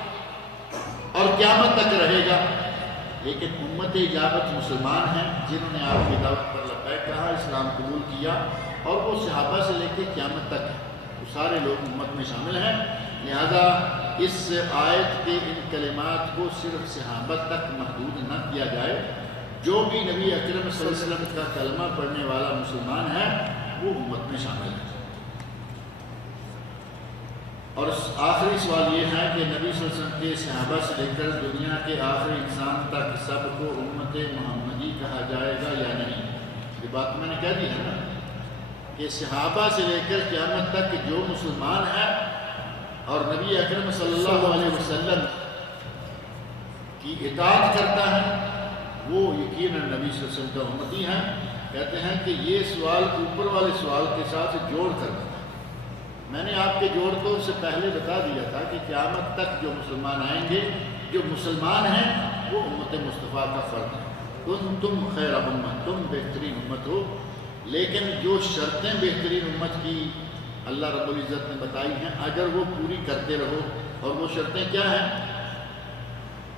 اور قیامت تک رہے گا، لیکن امت اجابت مسلمان ہیں جنہوں نے آپ کی دعوت پر لبیک کہا، اسلام قبول کیا، اور وہ صحابہ سے لے کے قیامت تک ہے، وہ سارے لوگ امت میں شامل ہیں۔ لہذا اس آیت کے ان کلمات کو صرف صحابہ تک محدود نہ کیا جائے، جو بھی نبی اکرم صلی اللہ علیہ وسلم کا کلمہ پڑھنے والا مسلمان ہے وہ امت میں شامل ہے۔ اور آخری سوال یہ ہے کہ نبی صلی اللہ علیہ وسلم کے صحابہ سے لے کر دنیا کے آخری انسان تک سب کو امت محمدی کہا جائے گا یا نہیں؟ یہ بات میں نے کہہ دی ہے نا کہ صحابہ سے لے کر قیامت تک جو مسلمان ہے اور نبی اکرم صلی اللہ علیہ وسلم کی اطاعت کرتا ہے وہ یقیناً نبی صلی اللہ علیہ وسلم کا امتی ہے۔ کہتے ہیں کہ یہ سوال اوپر والے سوال کے ساتھ جوڑ کر بتا، میں نے آپ کے جوڑ کو اس سے پہلے بتا دیا تھا کہ قیامت تک جو مسلمان آئیں گے، جو مسلمان ہیں وہ امت مصطفیٰ کا فرد ہے۔ تم خیر امت، تم بہترین امت ہو، لیکن جو شرطیں بہترین امت کی اللہ رب العزت نے بتائی ہیں اگر وہ پوری کرتے رہو، اور وہ شرطیں کیا ہیں؟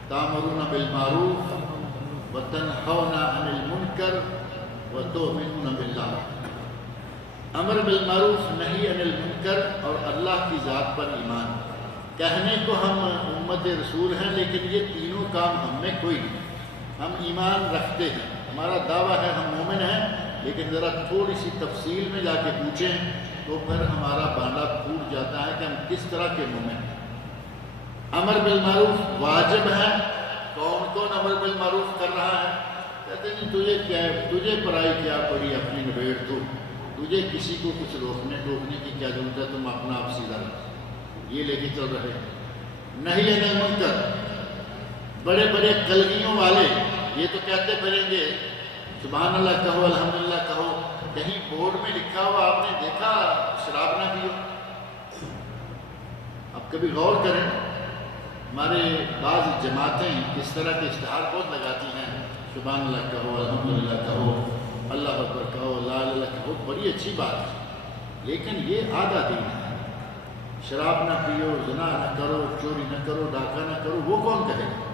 تامرون بالمعروف وتنہون عن المنکر وتؤمنون باللہ۔ امر بالمعروف نہی عن المنکر اور اللہ کی ذات پر ایمان۔ کہنے کو ہم امت رسول ہیں لیکن یہ تینوں کام ہم میں کوئی نہیں۔ ہم ایمان رکھتے ہیں، ہمارا دعویٰ ہے ہم مومن ہیں، لیکن ذرا تھوڑی سی تفصیل میں جا کے پوچھیں تو پھر ہمارا بانڈا پھوٹ جاتا ہے کہ ہم کس طرح کے مومن ہیں۔ امر بالمعروف واجب ہے۔ کون کون امر بالمعروف کر رہا ہے؟ کہتے ہیں تجھے پرائی کیا پڑی اپنی نبیڑ تو، تجھے کسی کو کچھ روکنے ٹوکنے کی کیا ضرورت ہے، تم اپنا آپ سیدھا رکھ، یہ لے کے چل رہے۔ نہی عن المنکر، بڑے بڑے کلگیوں والے یہ تو کہتے پھریں گے سبحان اللہ کہو، الحمدللہ کہو، کہیں بورڈ میں لکھا ہوا آپ نے دیکھا شراب نہ پیو؟ اب کبھی غور کریں، ہمارے بعض جماعتیں اس طرح کے اشتہار بہت لگاتی ہیں، سبحان اللہ کہو، الحمدللہ کہو، اللہ اکبر کہو، لا الہ الا اللہ کہو، بڑی اچھی بات ہے، لیکن یہ آدھا دین ہے۔ شراب نہ پیو، زنا نہ کرو، چوری نہ کرو، ڈاکہ نہ کرو، وہ کون کہے گا؟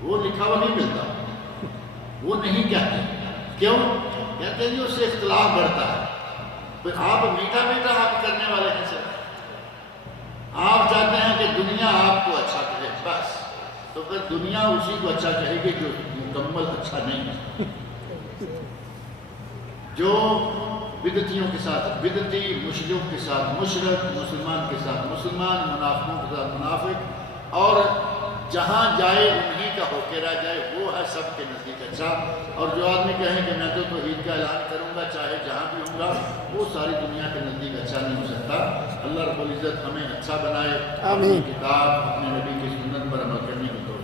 وہ لکھا ہوا نہیں ملتا، وہ نہیں کہتے۔ کیوں؟ کہتے ہیں اس سے اختلاف بڑھتا ہے۔ پھر آپ میٹھا میٹھا آپ کرنے والے ہیں سر، آپ چاہتے ہیں کہ دنیا آپ کو اچھا کہے بس، تو پھر دنیا اسی کو اچھا کہے گی جو مکمل اچھا نہیں ہے، جو بدعتیوں کے ساتھ بدعتی، مشرکوں کے ساتھ مشرک، مسلمان کے ساتھ مسلمان، منافقوں کے ساتھ منافق، اور جہاں جائے انہی کا ہو کے رہ جائے، وہ ہے سب کے نزدیک اچھا۔ اور جو آدمی کہیں کہ میں تو توحید کا اعلان کروں گا چاہے جہاں بھی ہوں گا، وہ ساری دنیا کے نزدیک اچھا نہیں ہو سکتا۔ اللہ رب العزت ہمیں اچھا بنائے، اپنی کتاب، اپنے نبی کی سنت پر عمل کرنے کو